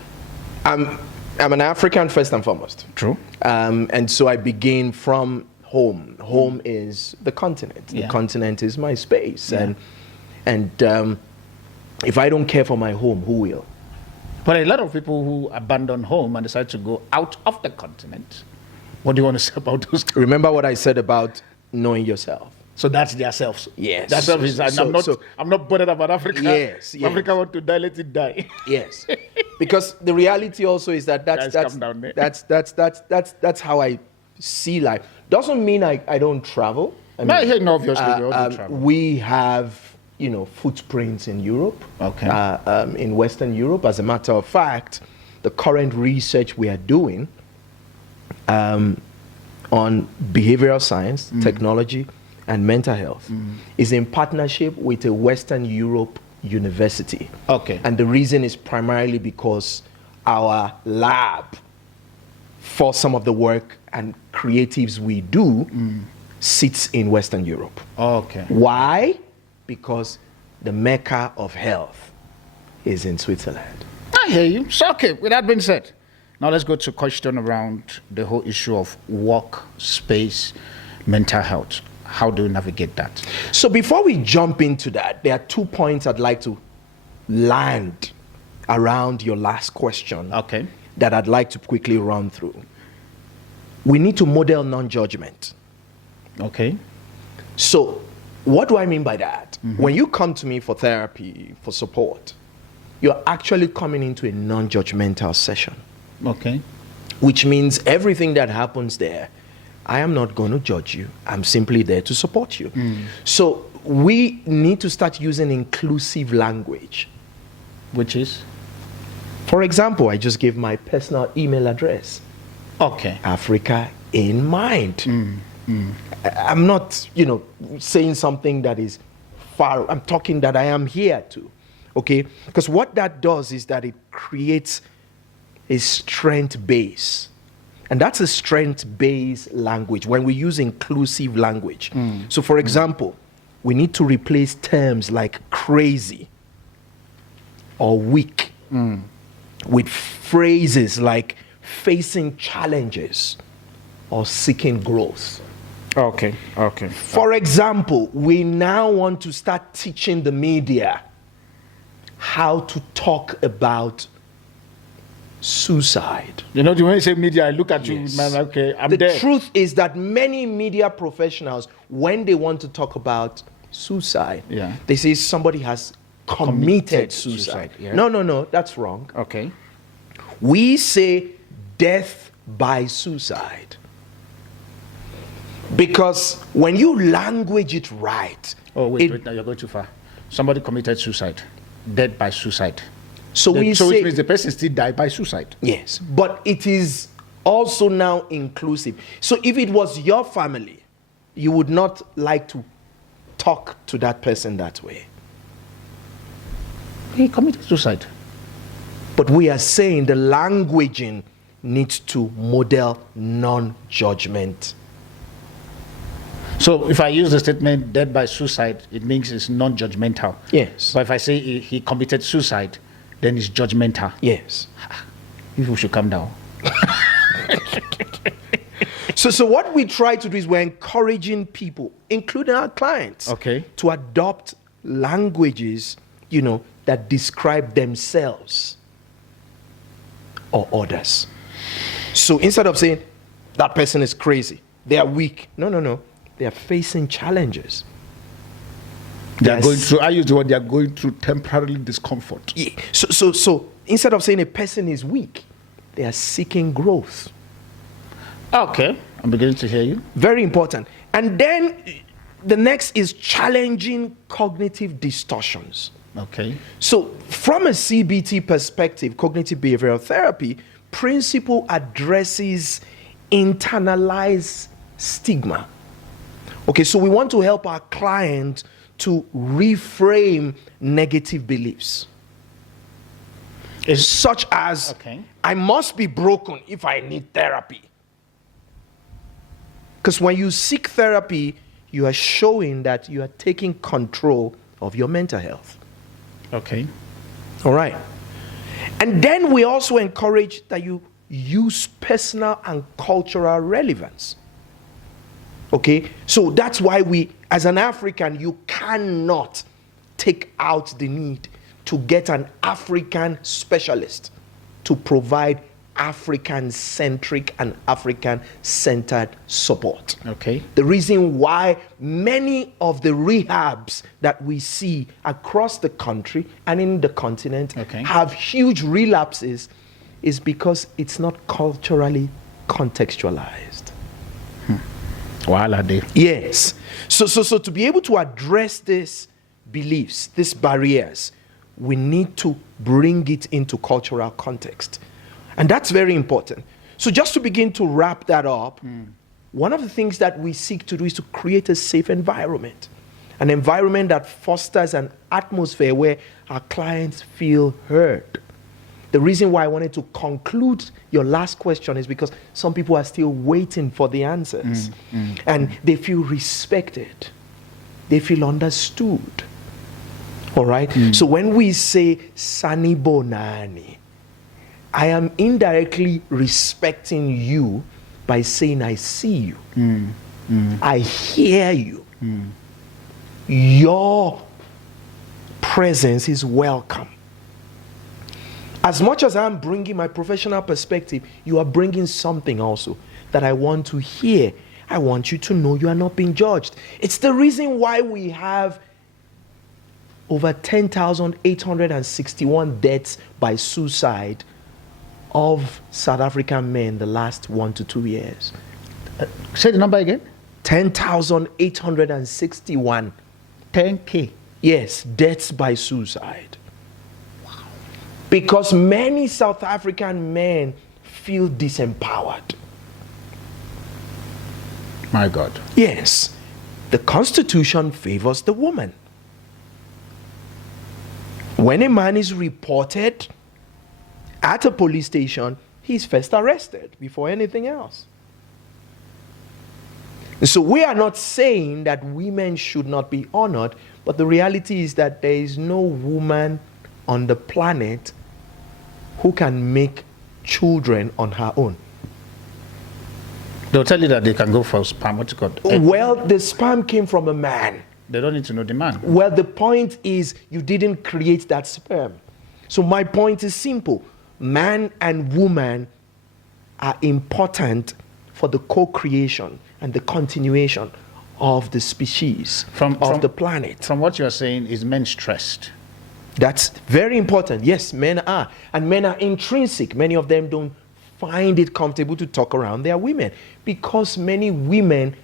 I'm an African first and foremost. True. And so I begin from home. Home is the continent. Yeah. The continent is my space. Yeah. And if I don't care for my home, who will? But a lot of people who abandon home and decide to go out of the continent, what do you want to say about those? Remember what I said about knowing yourself. So that's their selves. Yes. Their self is, I'm not bothered about Africa. Yes. Africa want to die, let it die. Yes. Because the reality also is that that's how I see life. Doesn't mean I don't travel. Obviously, we all do travel. We have, footprints in Europe. Okay. In Western Europe. As a matter of fact, the current research we are doing on behavioral science, technology, and mental health is in partnership with a Western Europe university. Okay. And the reason is primarily because our lab for some of the work and creatives we do sits in Western Europe. Okay. Why? Because the mecca of health is in Switzerland. I hear you. So, okay, with that being said, now let's go to a question around the whole issue of work, space, mental health. How do you navigate that? So before we jump into that, there are 2 points I'd like to land around your last question. Okay. That I'd like to quickly run through. We need to model non-judgment. Okay. So what do I mean by that? When you come to me for therapy, for support, you're actually coming into a non-judgmental session. Okay. Which means everything that happens there, I am not going to judge you. I'm simply there to support you. So we need to start using inclusive language. Which is? For example, I just gave my personal email address. Okay. Africa in mind. I'm not, saying something that is far. I'm talking that I am here to. Okay? Because what that does is that it creates a strength base. And that's a strength-based language when we use inclusive language. So for example, we need to replace terms like crazy or weak with phrases like facing challenges or seeking growth. Okay. For example, we now want to start teaching the media how to talk about suicide. When you say media, I look at you, Yes. man, okay, I'm the there. truth is that many media professionals, when they want to talk about suicide, they say somebody has committed suicide. Yeah. No, that's wrong. Okay. We say death by suicide. Because when you language it right. Oh, wait, now you're going too far. Somebody committed suicide, dead by suicide. So which means the person still died by suicide. Yes, but it is also now inclusive. So if it was your family, you would not like to talk to that person that way. He committed suicide. But we are saying the languaging needs to model non-judgment. So if I use the statement dead by suicide, it means it's non-judgmental. Yes. But if I say he committed suicide, then it's judgmental. Yes. People should calm down. So what we try to do is we're encouraging people, including our clients, to adopt languages, that describe themselves or others. So instead of saying that person is crazy, they are weak. No. They are facing challenges. They are going through, I use the word, they are going through temporary discomfort. Yeah. So instead of saying a person is weak, they are seeking growth. Okay, I'm beginning to hear you. Very important. And then the next is challenging cognitive distortions. Okay. So from a CBT perspective, cognitive behavioral therapy principle addresses internalized stigma. Okay, so we want to help our client to reframe negative beliefs. Such as, I must be broken if I need therapy. Because when you seek therapy, you are showing that you are taking control of your mental health. Okay. All right. And then we also encourage that you use personal and cultural relevance. Okay? So that's why as an African, you cannot take out the need to get an African specialist. to provide African-centric and African-centered support. Okay. The reason why many of the rehabs that we see across the country and in the continent have huge relapses is because it's not culturally contextualized. Yes. So to be able to address these beliefs, these barriers, we need to bring it into cultural context. And that's very important. So just to begin to wrap that up, one of the things that we seek to do is to create a safe environment. An environment that fosters an atmosphere where our clients feel heard. The reason why I wanted to conclude your last question is because some people are still waiting for the answers. And they feel respected. They feel understood. All right? So when we say Sani Bonani, I am indirectly respecting you by saying I see you. I hear you. Your presence is welcome. As much as I'm bringing my professional perspective, you are bringing something also that I want to hear. I want you to know you are not being judged. It's the reason why we have over 10,861 deaths by suicide of South African men the last 1 to 2 years. Say the number again. 10,861. 10K. Yes, deaths by suicide. Wow. Because many South African men feel disempowered. My God. Yes. The Constitution favors the woman. When a man is reported at a police station, he's first arrested before anything else. So we are not saying that women should not be honored, but the reality is that there is no woman on the planet who can make children on her own. They'll tell you that they can go for sperm. What's it called? Well, the sperm came from a man. They don't need to know the man. Well, the point is you didn't create that sperm. So my point is simple. Man and woman are important for the co-creation and the continuation of the species, from the planet. From what you're saying, is men stressed? That's very important. Yes, men are. And men are intrinsic. Many of them don't find it comfortable to talk around their women because many women,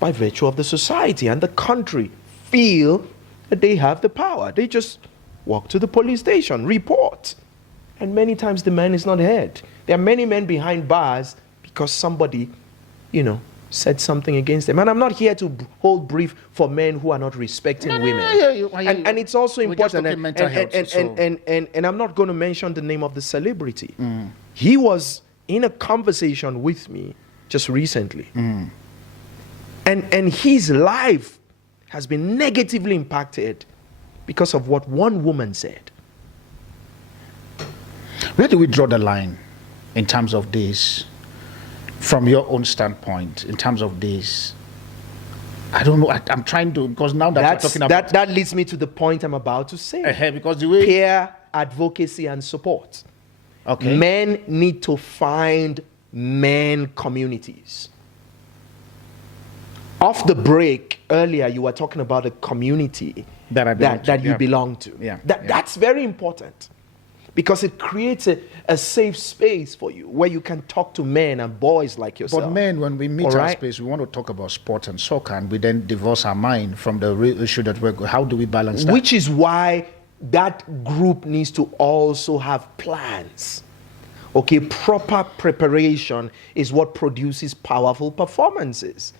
by virtue of the society and the country, feel that they have the power. They just walk to the police station, report. And many times the man is not heard. There are many men behind bars because somebody, said something against them. And I'm not here to hold brief for men who are not respecting women. And it's also important. And I'm not going to mention the name of the celebrity. He was in a conversation with me just recently. And his life has been negatively impacted because of what one woman said. Where do we draw the line in terms of this, from your own standpoint, in terms of this? I don't know. I'm trying to, because now that you're talking about... That leads me to the point I'm about to say. Because the way... Peer advocacy and support. Okay. Men need to find men communities. Off the break, earlier you were talking about a community that you belong to. That's very important. Because it creates a safe space for you where you can talk to men and boys like yourself. But men, when we meet our space, we want to talk about sport and soccer, and we then divorce our mind from the real issue that we're going. How do we balance that? Which is why that group needs to also have plans. Okay, proper preparation is what produces powerful performances.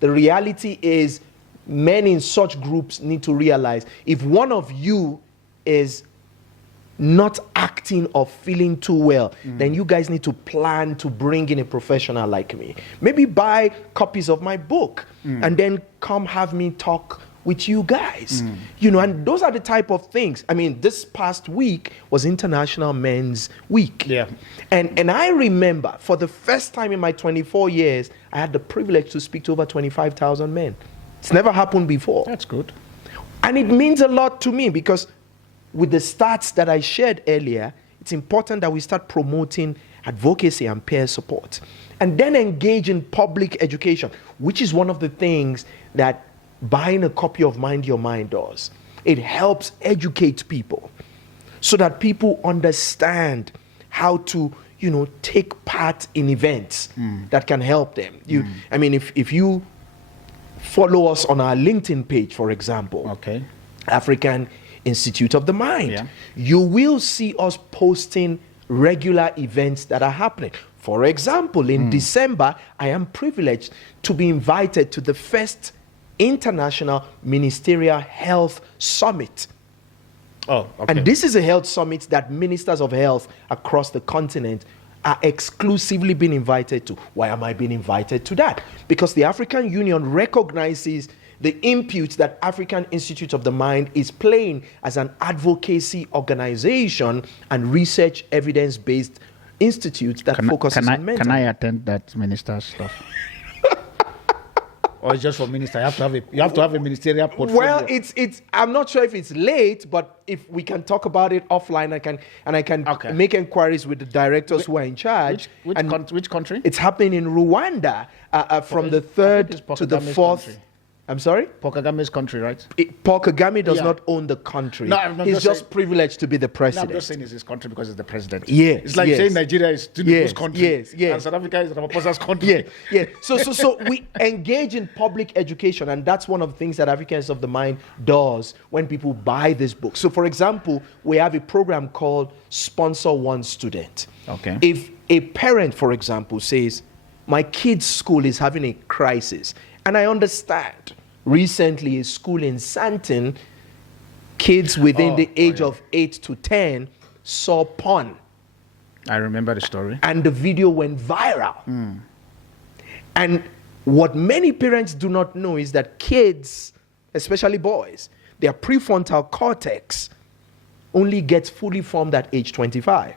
The reality is men in such groups need to realize if one of you is not acting or feeling too well, then you guys need to plan to bring in a professional like me. Maybe buy copies of my book and then come have me talk with you guys. And those are the type of things. I mean, this past week was International Men's Week. Yeah. And I remember for the first time in my 24 years, I had the privilege to speak to over 25,000 men. It's never happened before. That's good. And it means a lot to me because with the stats that I shared earlier, it's important that we start promoting advocacy and peer support. And then engage in public education, which is one of the things that buying a copy of Mind Your Mind does. It helps educate people so that people understand how to, take part in events that can help them. I mean, if you follow us on our LinkedIn page, for example, Okay. African Institute of the Mind, Yeah. you will see us posting regular events that are happening. For example, in December, I am privileged to be invited to the first International Ministerial Health Summit. Oh, okay. And this is a health summit that ministers of health across the continent are exclusively being invited to. Why am I being invited to that? Because the African Union recognizes the input that African Institute of the Mind is playing as an advocacy organization and research evidence-based institute that focuses on mental. Can I attend that minister stuff? Or it's just for minister? You have to have a ministerial portfolio. Well, it's. I'm not sure if it's late, but if we can talk about it offline, I can Okay. make inquiries with the directors who are in charge. Which country? It's happening in Rwanda from the 3rd to the 4th. Country. I'm sorry? Paul Kagame's country, right? Paul Kagame does Yeah. not own the country. No, I'm He's just just saying- privileged to be the No, I'm president. just saying it's his country because it's the president. Yes, It's like yes. saying Nigeria is Tinubu's Yes, country. yes, yes. And South Africa is Ramaphosa's country. Yeah. So we engage in public education, and that's one of the things that Africans of the Mind does when people buy this book. So, for example, we have a program called Sponsor One Student. Okay. If a parent, for example, says, my kid's school is having a crisis, and I understand, recently a school in Santon, kids within the age of 8 to 10 saw porn. I remember the story. And the video went viral. And what many parents do not know is that kids, especially boys, their prefrontal cortex only gets fully formed at age 25.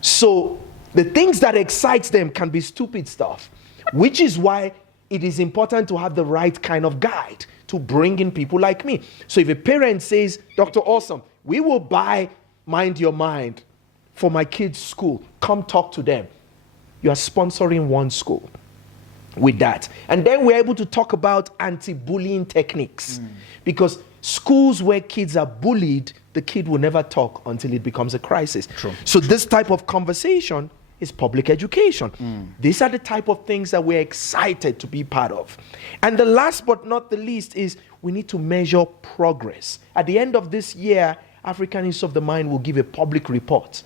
So the things that excite them can be stupid stuff, which is why it is important to have the right kind of guide to bring in people like me. So if a parent says, Dr. Awesome, we will buy Mind Your Mind for my kids' school, come talk to them. You are sponsoring one school with that. And then we're able to talk about anti-bullying techniques. Because schools where kids are bullied, the kid will never talk until it becomes a crisis. True. So this type of conversation is public education. These are the type of things that we're excited to be part of. And the last but not the least is we need to measure progress. At the end of this year, African Institute of the Mind will give a public report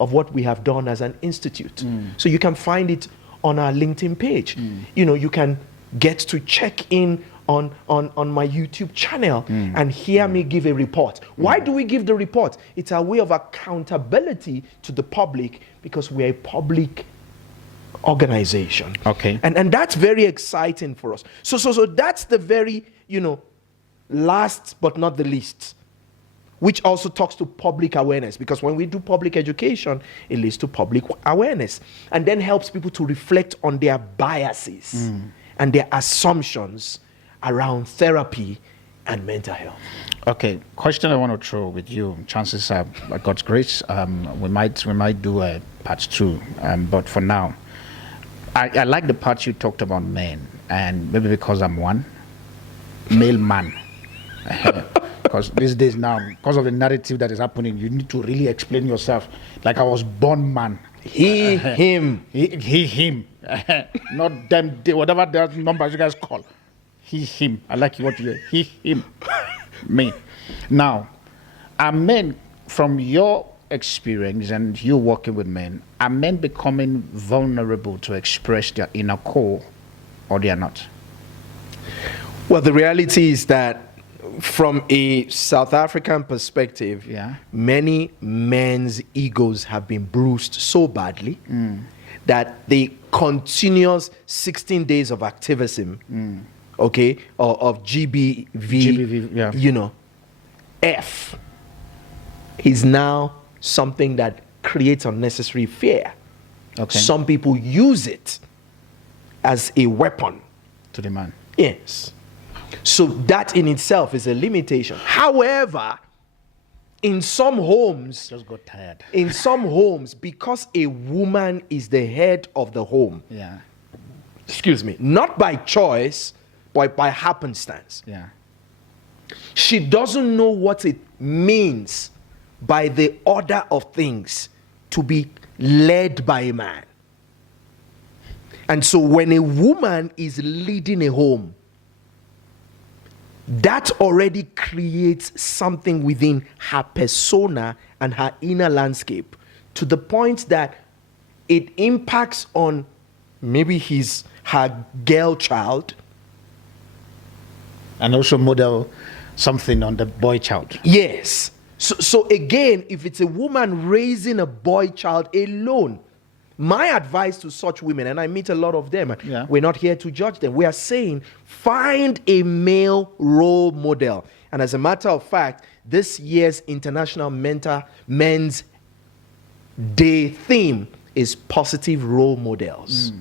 of what we have done as an institute. So you can find it on our LinkedIn page. You can get to check in on my YouTube channel and hear me give a report. Why do we give the report? It's a way of accountability to the public because we're a public organization. Okay. And that's very exciting for us. So that's the very, last but not the least, which also talks to public awareness, because when we do public education, it leads to public awareness and then helps people to reflect on their biases and their assumptions around therapy and mental health. Okay, question I want to throw with you. Chances are, by God's grace, we might do a part 2. But for now, I like the part you talked about men, and maybe because I'm one male man. Because these days now, because of the narrative that is happening, you need to really explain yourself. Like I was born man. He, him. He, him. Not them, they, whatever the numbers you guys call. He, him. I like what you say. He, him. Me. Now, are men, from your experience and you working with men, are men becoming vulnerable to express their inner core, or they are not? Well, the reality is that from a South African perspective, many men's egos have been bruised so badly that the continuous 16 days of activism, of GBV, F, is now something that creates unnecessary fear. Okay. Some people use it as a weapon. To the man. Yes. So that in itself is a limitation. However, in some homes, Just got tired. in some homes, because a woman is the head of the home, Yeah. excuse me, not by choice, but by happenstance. Yeah. She doesn't know what it means by the order of things to be led by a man. And so when a woman is leading a home, that already creates something within her persona and her inner landscape, to the point that it impacts on maybe her girl child. And also model something on the boy child. Yes. So again, if it's a woman raising a boy child alone, my advice to such women, and I meet a lot of them, Yeah. we're not here to judge them. We are saying find a male role model. And as a matter of fact, this year's International Men's Day theme is positive role models,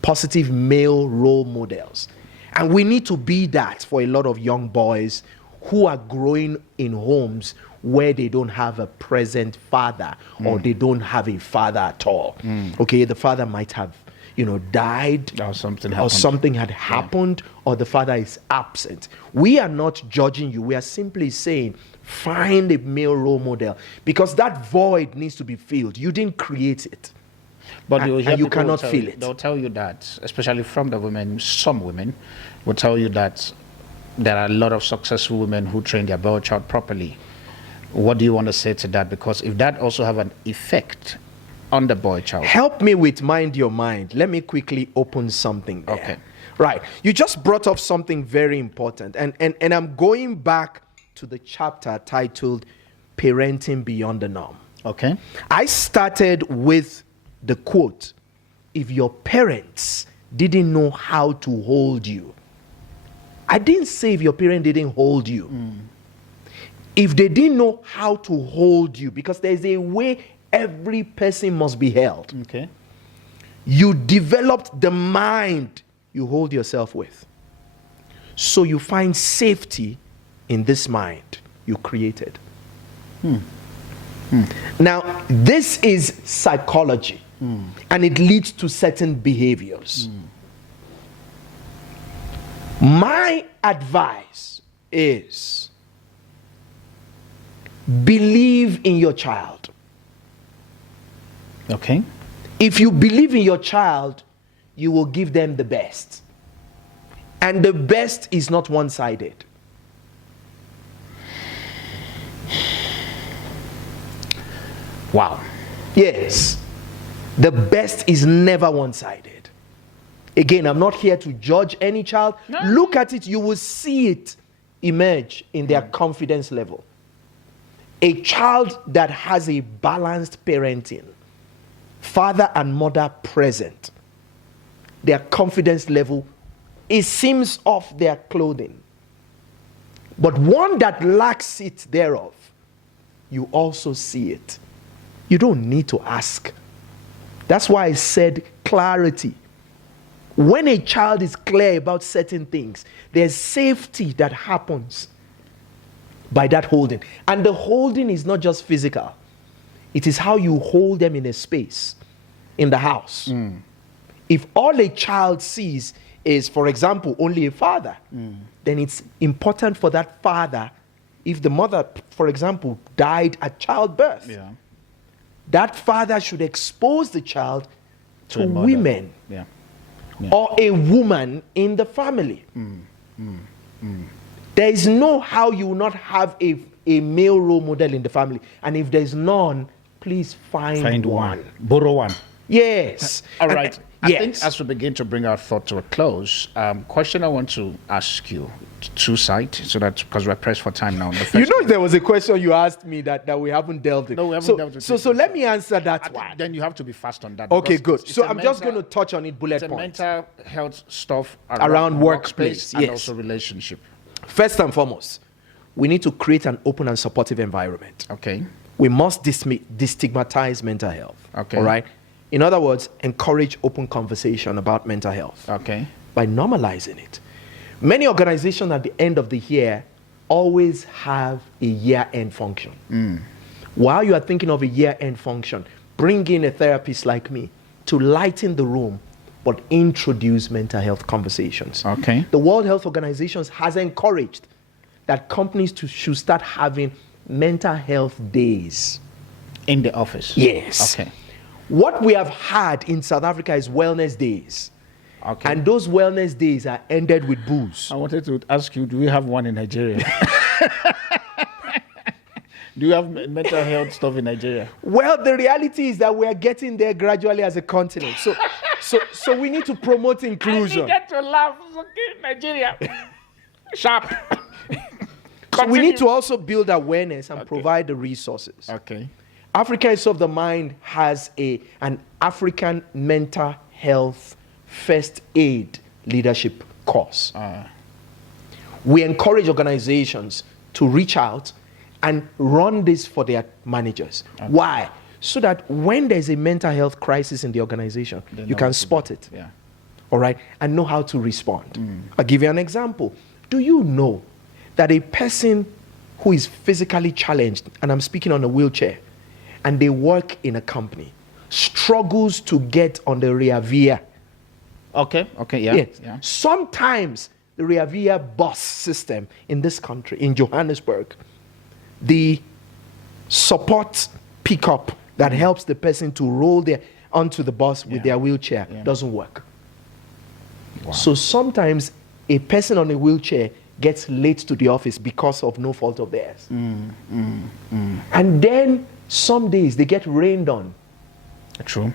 positive male role models. And we need to be that for a lot of young boys who are growing in homes where they don't have a present father, or they don't have a father at all. Okay, the father might have, died, Or something or happened. something had happened, or the father is absent. We are not judging you. We are simply saying, find a male role model, because that void needs to be filled. You didn't create it. But And you'll hear you people cannot will tell feel you- it. They'll tell you that, especially from the women, some women will tell you that there are a lot of successful women who train their boy child properly. What do you want to say to that? Because if that also have an effect on the boy child. Help me with Mind Your Mind. Let me quickly open something there. Okay. Right. You just brought up something very important. And I'm going back to the chapter titled Parenting Beyond the Norm. Okay. I started with the quote, if your parents didn't know how to hold you. I didn't say if your parent didn't hold you. If they didn't know how to hold you, because there's a way every person must be held. Okay. You developed the mind you hold yourself with. So you find safety in this mind you created. Now, this is psychology, and it leads to certain behaviors. My advice is believe in your child. Okay. If you believe in your child, you will give them the best. And the best is not one-sided. Wow. Yes. The best is never one-sided. Again, I'm not here to judge any child. No. Look at it, you will see it emerge in their confidence level. A child that has a balanced parenting, father and mother present, their confidence level, it seems off their clothing. But one that lacks it thereof, you also see it. You don't need to ask. That's why I said clarity. When a child is clear about certain things, there's safety that happens by that holding. And the holding is not just physical. It is how you hold them in a space, in the house. If all a child sees is, for example, only a father, then it's important for that father, if the mother, for example, died at childbirth, Yeah. that father should expose the child to a mother. women Yeah. or a woman in the family. There is no how you will not have a male role model in the family. And if there's none, please find one. Borrow one. Yes. All And- right. I yes. think as we begin to bring our thought to a close, question I want to ask you, two sides, so that because we're pressed for time now. The You first know, there was a question you asked me that we haven't delved in. No, we haven't so, delved into so, it. so let me answer I that think one. then you have to be fast on that. Okay, because good. it's So a I'm just mental- going to touch on it bullet It's a points. mental health stuff Around workplace, and yes. also relationship. First and foremost, we need to create an open and supportive environment. Okay. We must destigmatize mental health. Okay. All right? In other words, encourage open conversation about mental health Okay. by normalizing it. Many organizations at the end of the year always have a year-end function. While you are thinking of a year-end function, bring in a therapist like me to lighten the room, but introduce mental health conversations. Okay. The World Health Organization has encouraged that companies should start having mental health days. In the office? Yes. Okay. What we have had in South Africa is wellness days. Okay. And those wellness days are ended with booze. I wanted to ask you, do we have one in Nigeria? Do you have mental health stuff in Nigeria? Well, the reality is that we are getting there gradually as a continent. So we need to promote inclusion. I needed to laugh. Okay, Nigeria. Sharp. So we need to also build awareness and provide the resources. Okay. Africa is of the Mind has an African mental health first aid leadership course. We encourage organizations to reach out and run this for their managers. Okay. Why? So that when there's a mental health crisis in the organization, you can spot it. Yeah. All right? And know how to respond. I'll give you an example. Do you know that a person who is physically challenged, and I'm speaking on a wheelchair, and they work in a company, struggles to get on the rear via? Okay, yeah. Yes. Yeah. Sometimes the rear via bus system in this country, in Johannesburg, the support pickup that helps the person to roll onto the bus with their wheelchair doesn't work. Wow. So sometimes a person on a wheelchair gets late to the office because of no fault of theirs. And then some days they get rained on. True.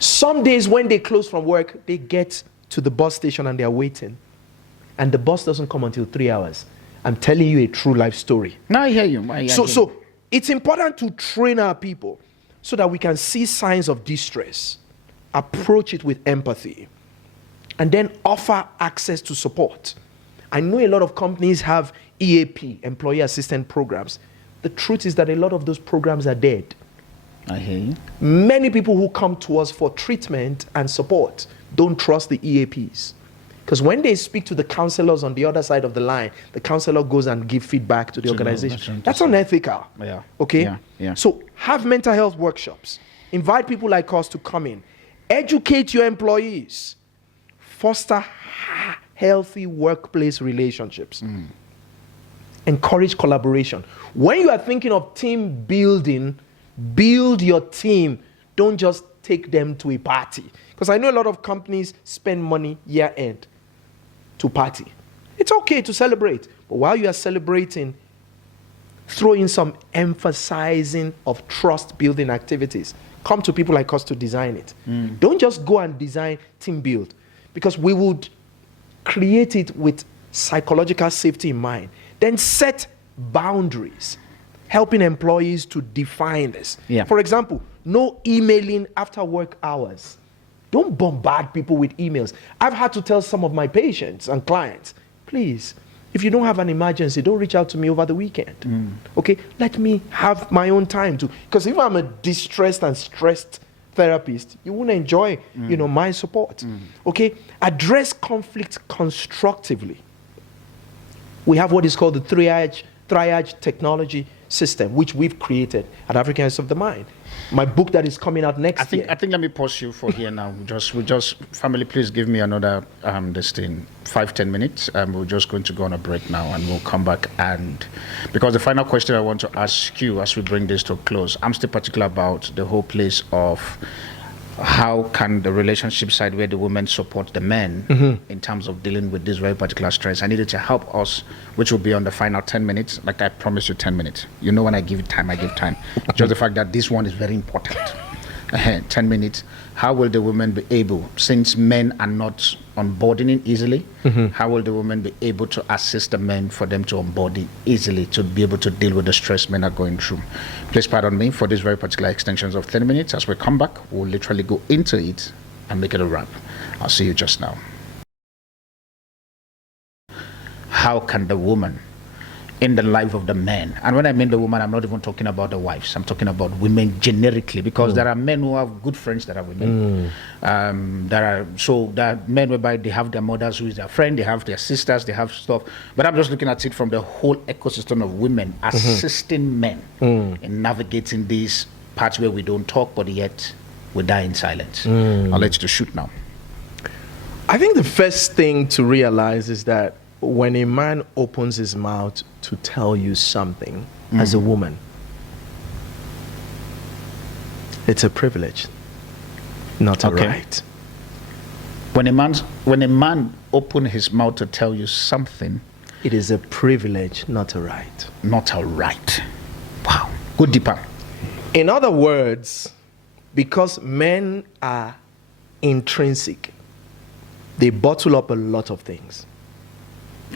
Some days when they close from work, they get to the bus station and they are waiting. And the bus doesn't come until 3 hours. I'm telling you a true life story. Now I hear you. So it's important to train our people so that we can see signs of distress, approach it with empathy, and then offer access to support. I know a lot of companies have EAP, employee assistance programs. The truth is that a lot of those programs are dead. I hear you. Many people who come to us for treatment and support don't trust the EAPs. Because when they speak to the counselors on the other side of the line, the counselor goes and gives feedback to the organization. That's unethical. Yeah. Okay? Yeah. So have mental health workshops. Invite people like us to come in. Educate your employees. Foster healthy workplace relationships. Encourage collaboration. When you are thinking of team building, build your team. Don't just take them to a party. Because I know a lot of companies spend money year end to party. It's okay to celebrate. But while you are celebrating, throw in some emphasizing of trust building activities. Come to people like us to design it. Don't just go and design team build. Because we would create it with psychological safety in mind. Then set boundaries, helping employees to define this. Yeah. For example, no emailing after work hours. Don't bombard people with emails. I've had to tell some of my patients and clients, please, if you don't have an emergency, don't reach out to me over the weekend. Okay? Let me have my own time too. Because if I'm a distressed and stressed therapist, you won't enjoy, my support. Okay? Address conflict constructively. We have what is called the triage technology system, which we've created at Africans of the Mind. My book that is coming out next year. I think let me pause you for here now. Family, please give me another 5-10 minutes. We're just going to go on a break now, and we'll come back. And because the final question I want to ask you as we bring this to a close, I'm still particular about the whole place of how can the relationship side where the women support the men in terms of dealing with this very particular stress. I needed to help us, which will be on the final 10 minutes. Like I promised you 10 minutes. You know, when I give time, I give time. Just the fact that this one is very important. 10 minutes. How will the women be able, since men are not onboarding easily, how will the women be able to assist the men for them to onboard easily, to be able to deal with the stress men are going through? Please pardon me for these very particular extensions of 10 minutes. As we come back, we'll literally go into it and make it a wrap. I'll see you just now. How can the woman in the life of the men. And when I mean the woman, I'm not even talking about the wives. I'm talking about women generically, because there are men who have good friends that are women. There are men whereby they have their mothers who is their friend, they have their sisters, they have stuff. But I'm just looking at it from the whole ecosystem of women assisting men in navigating these parts where we don't talk, but yet we die in silence. I'll let you to shoot now. I think the first thing to realize is that when a man opens his mouth to tell you something as a woman, it's a privilege, not a right. When a man opens his mouth to tell you something, it is a privilege, not a right. Not a right. Wow. Go deeper. In other words, because men are intrinsic, they bottle up a lot of things.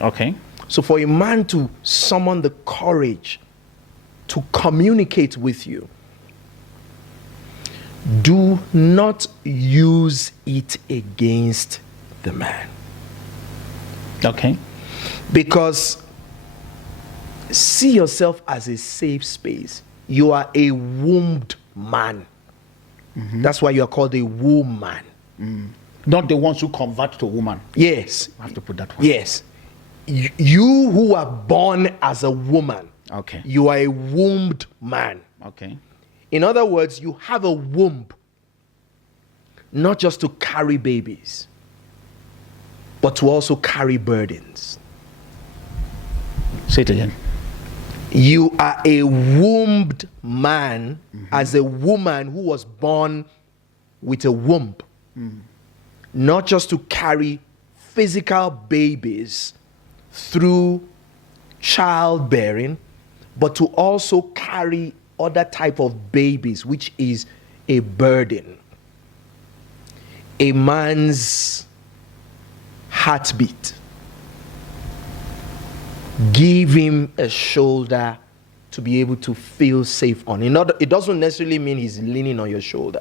Okay. So for a man to summon the courage to communicate with you, do not use it against the man. Okay. Because see yourself as a safe space. You are a wombed man. That's why you are called a woman. Not the ones who convert to woman. Yes. I have to put that one. Yes. You who are born as a woman. Okay. You are a wombed man. Okay. In other words, you have a womb, not just to carry babies, but to also carry burdens. Say it again. You are a wombed man as a woman who was born with a womb, not just to carry physical babies through childbearing, but to also carry other type of babies, which is a burden. A man's heartbeat. Give him a shoulder to be able to feel safe on. It doesn't necessarily mean he's leaning on your shoulder.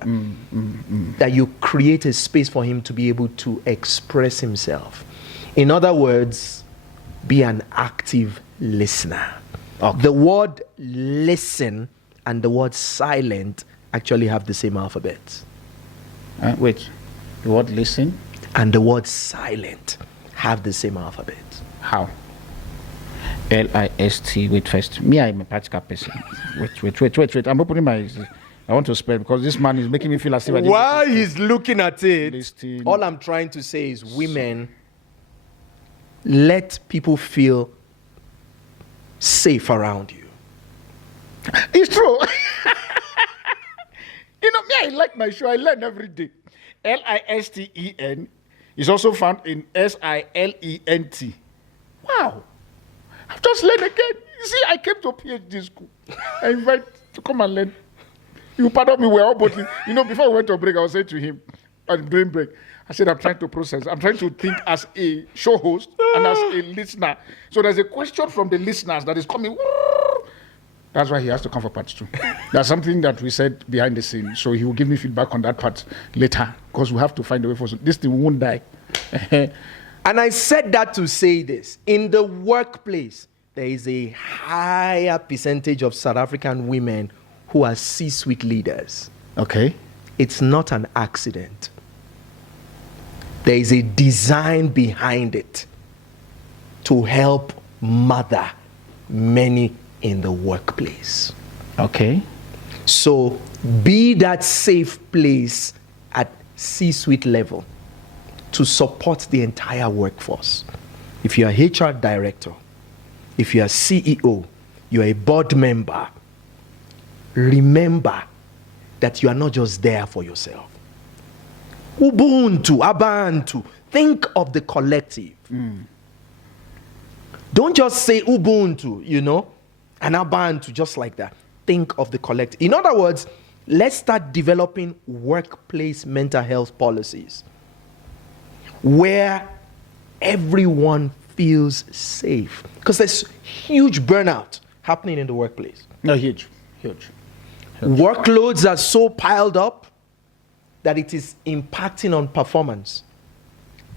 That you create a space for him to be able to express himself. In other words, be an active listener. Okay. The word listen and the word silent actually have the same alphabet. Wait. The word listen? And the word silent have the same alphabet. How? L-I-S-T. Wait first. Me, I'm a practical person. Wait. I'm opening my... I want to spell because this man is making me feel as if I didn't... While he's looking at it, Listing. all I'm trying to say is, women, let people feel safe around you. It's true. You know, me, I like my show. I learn every day. L-I-S-T-E-N is also found in S-I-L-E-N-T. Wow. I've just learned again. You see, I came to a PhD school. I invite to come and learn. You pardon me, we're all both. You know, before we went to break, I was saying to him, during break, I said, I'm trying to process. I'm trying to think as a show host and as a listener. So there's a question from the listeners that is coming. That's why he has to come for part 2. That's something that we said behind the scenes. So he will give me feedback on that part later. Because we have to find a way for this thing won't die. And I said that to say this. In the workplace, there is a higher percentage of South African women who are C-suite leaders. Okay. It's not an accident. There is a design behind it to help mother many in the workplace. Okay. So be that safe place at C-suite level to support the entire workforce. If you're a HR director, if you're a CEO, you're a board member, remember that you are not just there for yourself. Ubuntu, Abantu, think of the collective. Don't just say Ubuntu, and Abantu just like that. Think of the collective. In other words, let's start developing workplace mental health policies where everyone feels safe. Because there's huge burnout happening in the workplace. No, huge. Workloads are so piled up that it is impacting on performance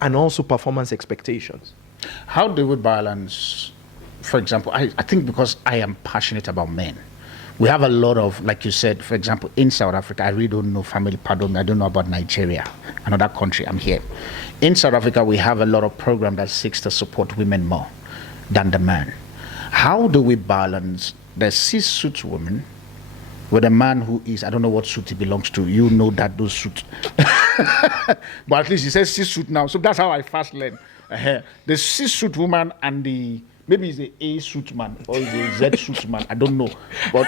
and also performance expectations. How do we balance for example, I think because I am passionate about men, we have a lot of, like you said, for example, in South Africa, I really don't know, family, pardon me, I don't know about Nigeria, another country, I'm here. In South Africa, we have a lot of program that seeks to support women more than the man. How do we balance the cis-suit woman with a man who is, I don't know what suit he belongs to, you know that those suits. But at least he says cis-suit now, so that's how I first learned. The cis-suit woman and the, maybe it's the A-suit man or the Z-suit man, I don't know. But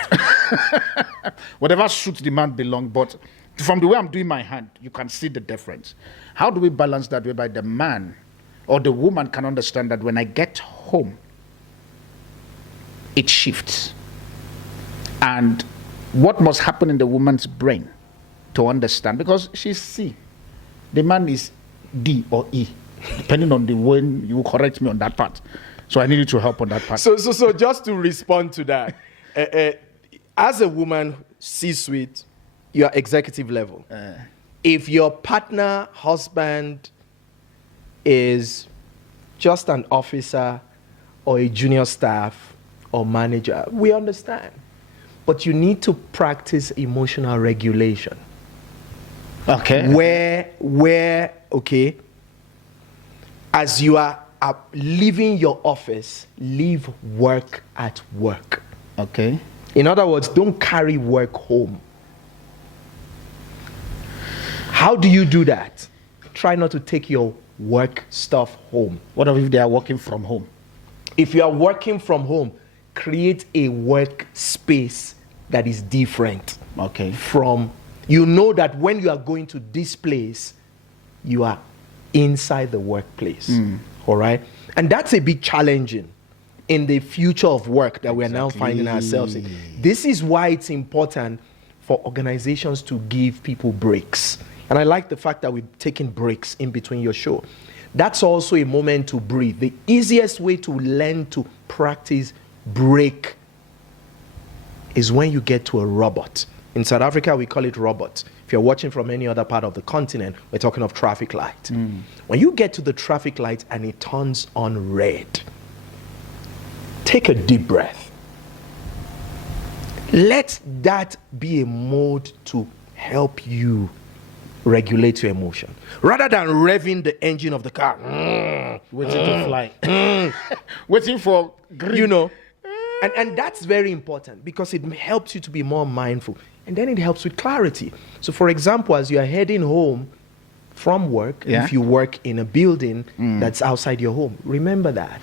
whatever suit the man belongs, but from the way I'm doing my hand, you can see the difference. How do we balance that whereby the man or the woman can understand that when I get home, it shifts? And what must happen in the woman's brain to understand? Because she's C. The man is D or E, depending on the way you correct me on that part. So I need you to help on that part. So just to respond to that, as a woman, C-suite, you're executive level. If your partner, husband is just an officer or a junior staff or manager, we understand. But you need to practice emotional regulation. Okay. Where, okay, as you are leaving your office, leave work at work. Okay. In other words, don't carry work home. How do you do that? Try not to take your work stuff home. What if they are working from home? If you are working from home, create a work space that is different. Okay. From, you know that when you are going to this place, you are inside the workplace. All right? And that's a bit challenging in the future of work that we are now finding ourselves in. This is why it's important for organizations to give people breaks. And I like the fact that we're taking breaks in between your show. That's also a moment to breathe. The easiest way to learn to practice break is when you get to a robot. In South Africa, we call it robot. If you're watching from any other part of the continent, we're talking of traffic light. When you get to the traffic light and it turns on red, take a deep breath. Let that be a mode to help you regulate your emotion. Rather than revving the engine of the car, Waiting to fly. Waiting for green. you know. And that's very important because it helps you to be more mindful. And then it helps with clarity. So for example, as you are heading home from work, if you work in a building that's outside your home, remember that.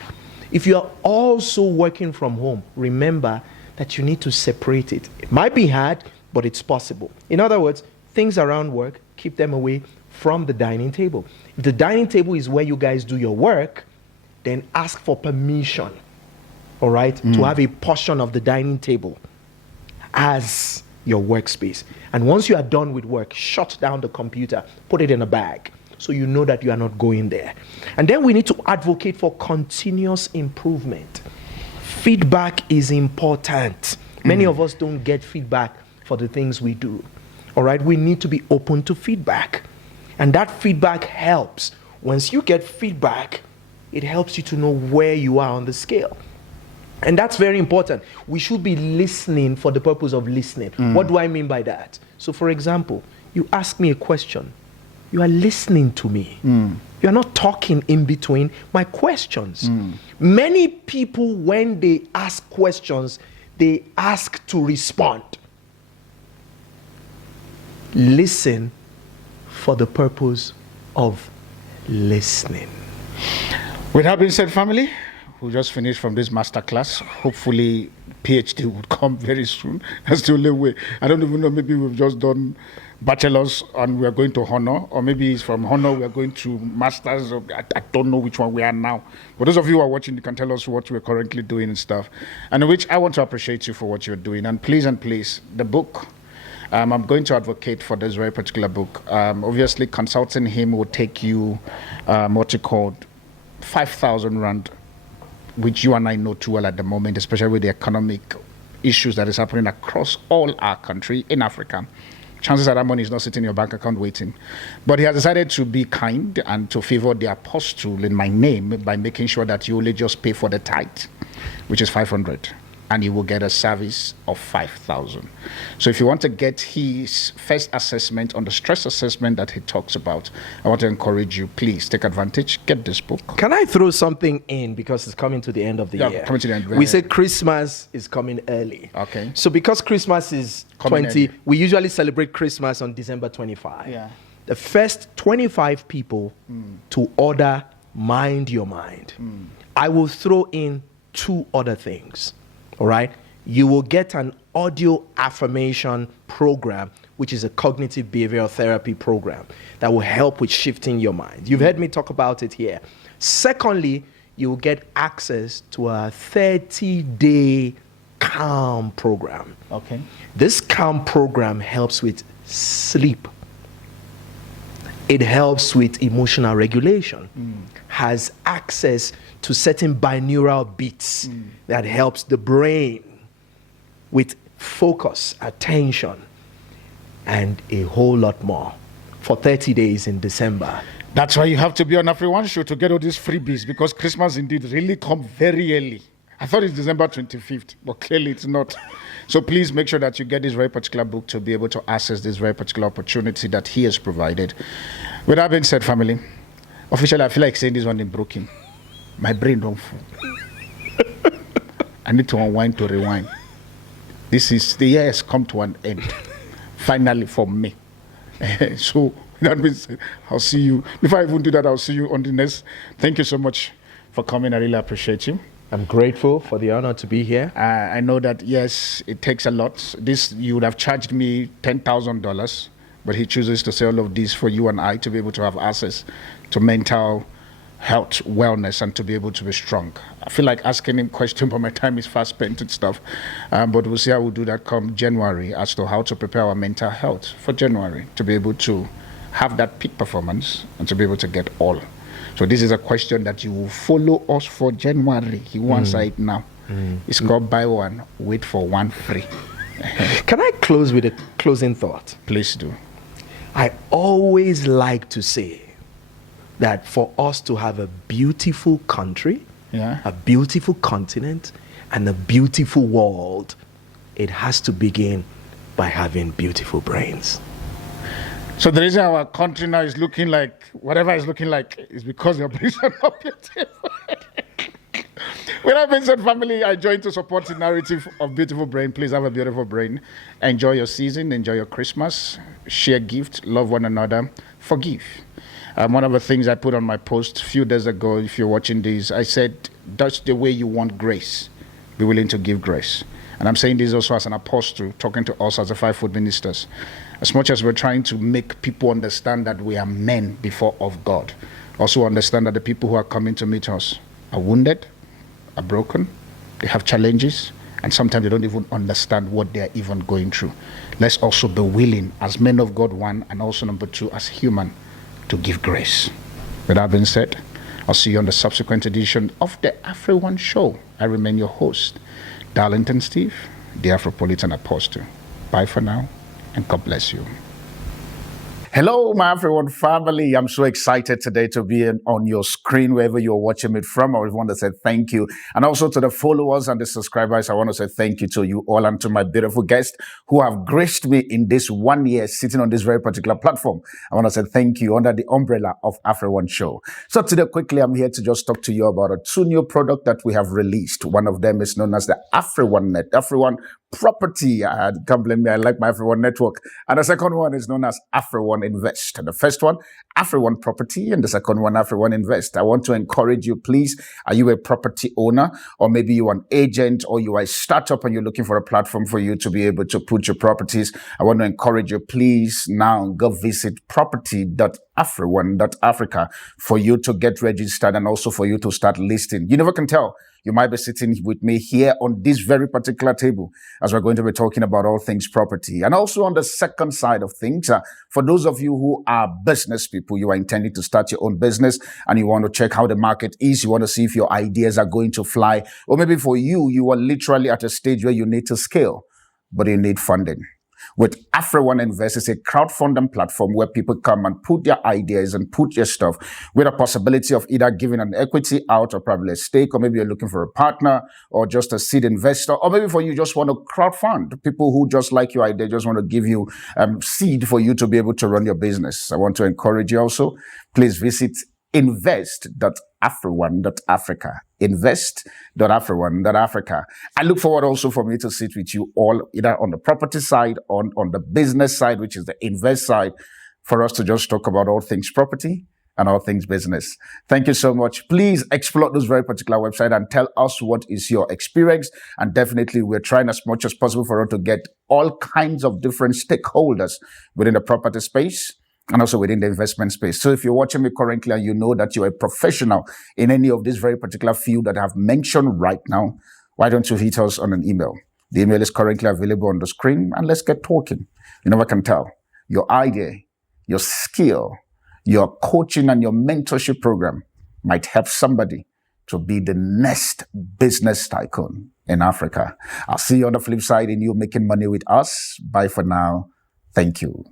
If you are also working from home, remember that you need to separate it. It might be hard, but it's possible. In other words, things around work, keep them away from the dining table. If the dining table is where you guys do your work, then ask for permission, all right, to have a portion of the dining table as your workspace. And once you are done with work, shut down the computer, put it in a bag, so you know that you are not going there. And then we need to advocate for continuous improvement. Feedback is important. Many of us don't get feedback for the things we do. All right, we need to be open to feedback. And that feedback helps. Once you get feedback, it helps you to know where you are on the scale. And that's very important. We should be listening for the purpose of listening. What do I mean by that? So for example, you ask me a question. You are listening to me. You are not talking in between my questions. Many people, when they ask questions, they ask to respond. Listen for the purpose of listening. With that being said, family, we just finished from this masterclass. Hopefully, PhD would come very soon. That's the only way. I don't even know, maybe we've just done bachelor's and we're going to honor, or maybe it's from honor we're going to master's. I don't know which one we are now. But those of you who are watching, you can tell us what we're currently doing and stuff. And which I want to appreciate you for what you're doing. And please, the book, I'm going to advocate for this very particular book. Obviously, consulting him will take you, 5,000 rand, which you and I know too well at the moment, especially with the economic issues that is happening across all our country in Africa. chances are that money is not sitting in your bank account waiting. But he has decided to be kind and to favor the apostle in my name by making sure that you only just pay for the tithe, which is 500, and you will get a service of 5,000. So if you want to get his first assessment on the stress assessment that he talks about, I want to encourage you, please take advantage, get this book. Can I throw something in because it's coming to the end of the year? Coming to the end. We say Christmas is coming early. Okay. So because Christmas is Coming 20, early. we usually celebrate Christmas on December 25. Yeah. The first 25 people to order Mind Your Mind, I will throw in 2 other things. All right. You will get an audio affirmation program, which is a cognitive behavioral therapy program that will help with shifting your mind. You've heard me talk about it here. Secondly, you will get access to a 30-day calm program. Okay. This calm program helps with sleep. It helps with emotional regulation, has access to certain binaural beats that helps the brain with focus, attention, and a whole lot more for 30 days in December. That's why you have to be on AfriOne show to get all these freebies, because Christmas indeed really come very early. I thought it's December 25th, but clearly it's not. So please make sure that you get this very particular book to be able to access this very particular opportunity that he has provided. With that being said, family, officially I feel like saying this one in broken. My brain don't fall. I need to unwind to rewind. The year has come to an end. Finally for me. So that means I'll see you. Before I even do that, I'll see you on the next. Thank you so much for coming. I really appreciate you. I'm grateful for the honor to be here. I know that, yes, it takes a lot. This, you would have charged me $10,000, but he chooses to say all of this for you and I to be able to have access to mental health, wellness, and to be able to be strong. I feel like asking him questions, but my time is fast spent and stuff. But we'll see how we'll do that come January as to how to prepare our mental health for January to be able to have that peak performance and to be able to get all. So this is a question that you will follow us for January. He wants it now. It's called buy one, wait for one free. Can I close with a closing thought? Please do. I always like to say that for us to have a beautiful country, a beautiful continent, and a beautiful world, it has to begin by having beautiful brains. So the reason our country now is looking like whatever it's looking like is because your brains are not beautiful. With that being said, family, I join to support the narrative of beautiful brain. Please have a beautiful brain. Enjoy your season. Enjoy your Christmas. Share gifts. Love one another. Forgive. One of the things I put on my post a few days ago, if you're watching this, I said, that's the way you want grace. Be willing to give grace. And I'm saying this also as an apostle, talking to us as the fivefold ministers. As much as we're trying to make people understand that we are men before of God, also understand that the people who are coming to meet us are wounded, are broken, they have challenges, and sometimes they don't even understand what they're even going through. Let's also be willing, as men of God, one, and also number two, as human, to give grace. With that being said, I'll see you on the subsequent edition of the AfriOne show. I remain your host, Darlington Steve, the Afropolitan Apostle. Bye for now, and God bless you. Hello, my AfriOne family. I'm so excited today to be on your screen wherever you're watching it from. I want to say thank you. And also to the followers and the subscribers, I want to say thank you to you all and to my beautiful guests who have graced me in this 1 year sitting on this very particular platform. I want to say thank you under the umbrella of AfriOne Show. So today, quickly, I'm here to just talk to you about 2 new products that we have released. One of them is known as the AfriOne Net, AfriOne Property. Can't blame me. I like my AfriOne network. And the second one is known as AfriOne Invest. And the first one, AfriOne Property, and the second one, AfriOne Invest. I want to encourage you, please. Are you a property owner, or maybe you're an agent, or you are a startup and you're looking for a platform for you to be able to put your properties? I want to encourage you, please, now go visit property.afrione.africa for you to get registered and also for you to start listing. You never can tell. You might be sitting with me here on this very particular table as we're going to be talking about all things property. And also on the second side of things, for those of you who are business people, you are intending to start your own business and you want to check how the market is, you want to see if your ideas are going to fly, or maybe for you, you are literally at a stage where you need to scale, but you need funding. with AfriOne Invest. It's a crowdfunding platform where people come and put their ideas and put their stuff with a possibility of either giving an equity out or probably a stake, or maybe you're looking for a partner or just a seed investor, or maybe for you just want to crowdfund people who just like your idea, just want to give you seed for you to be able to run your business. I want to encourage you also, please visit invest.afrione.africa. Invest.afrione.africa. I look forward also for me to sit with you all, either on the property side, on the business side, which is the invest side, for us to just talk about all things property and all things business. Thank you so much. Please explore this very particular website and tell us what is your experience. And definitely we're trying as much as possible for us to get all kinds of different stakeholders within the property space and also within the investment space. So if you're watching me currently and you know that you're a professional in any of this very particular field that I have mentioned right now, why don't you hit us on an email? The email is currently available on the screen, and let's get talking. You never can tell. Your idea, your skill, your coaching and your mentorship program might help somebody to be the next business tycoon in Africa. I'll see you on the flip side in you making money with us. Bye for now. Thank you.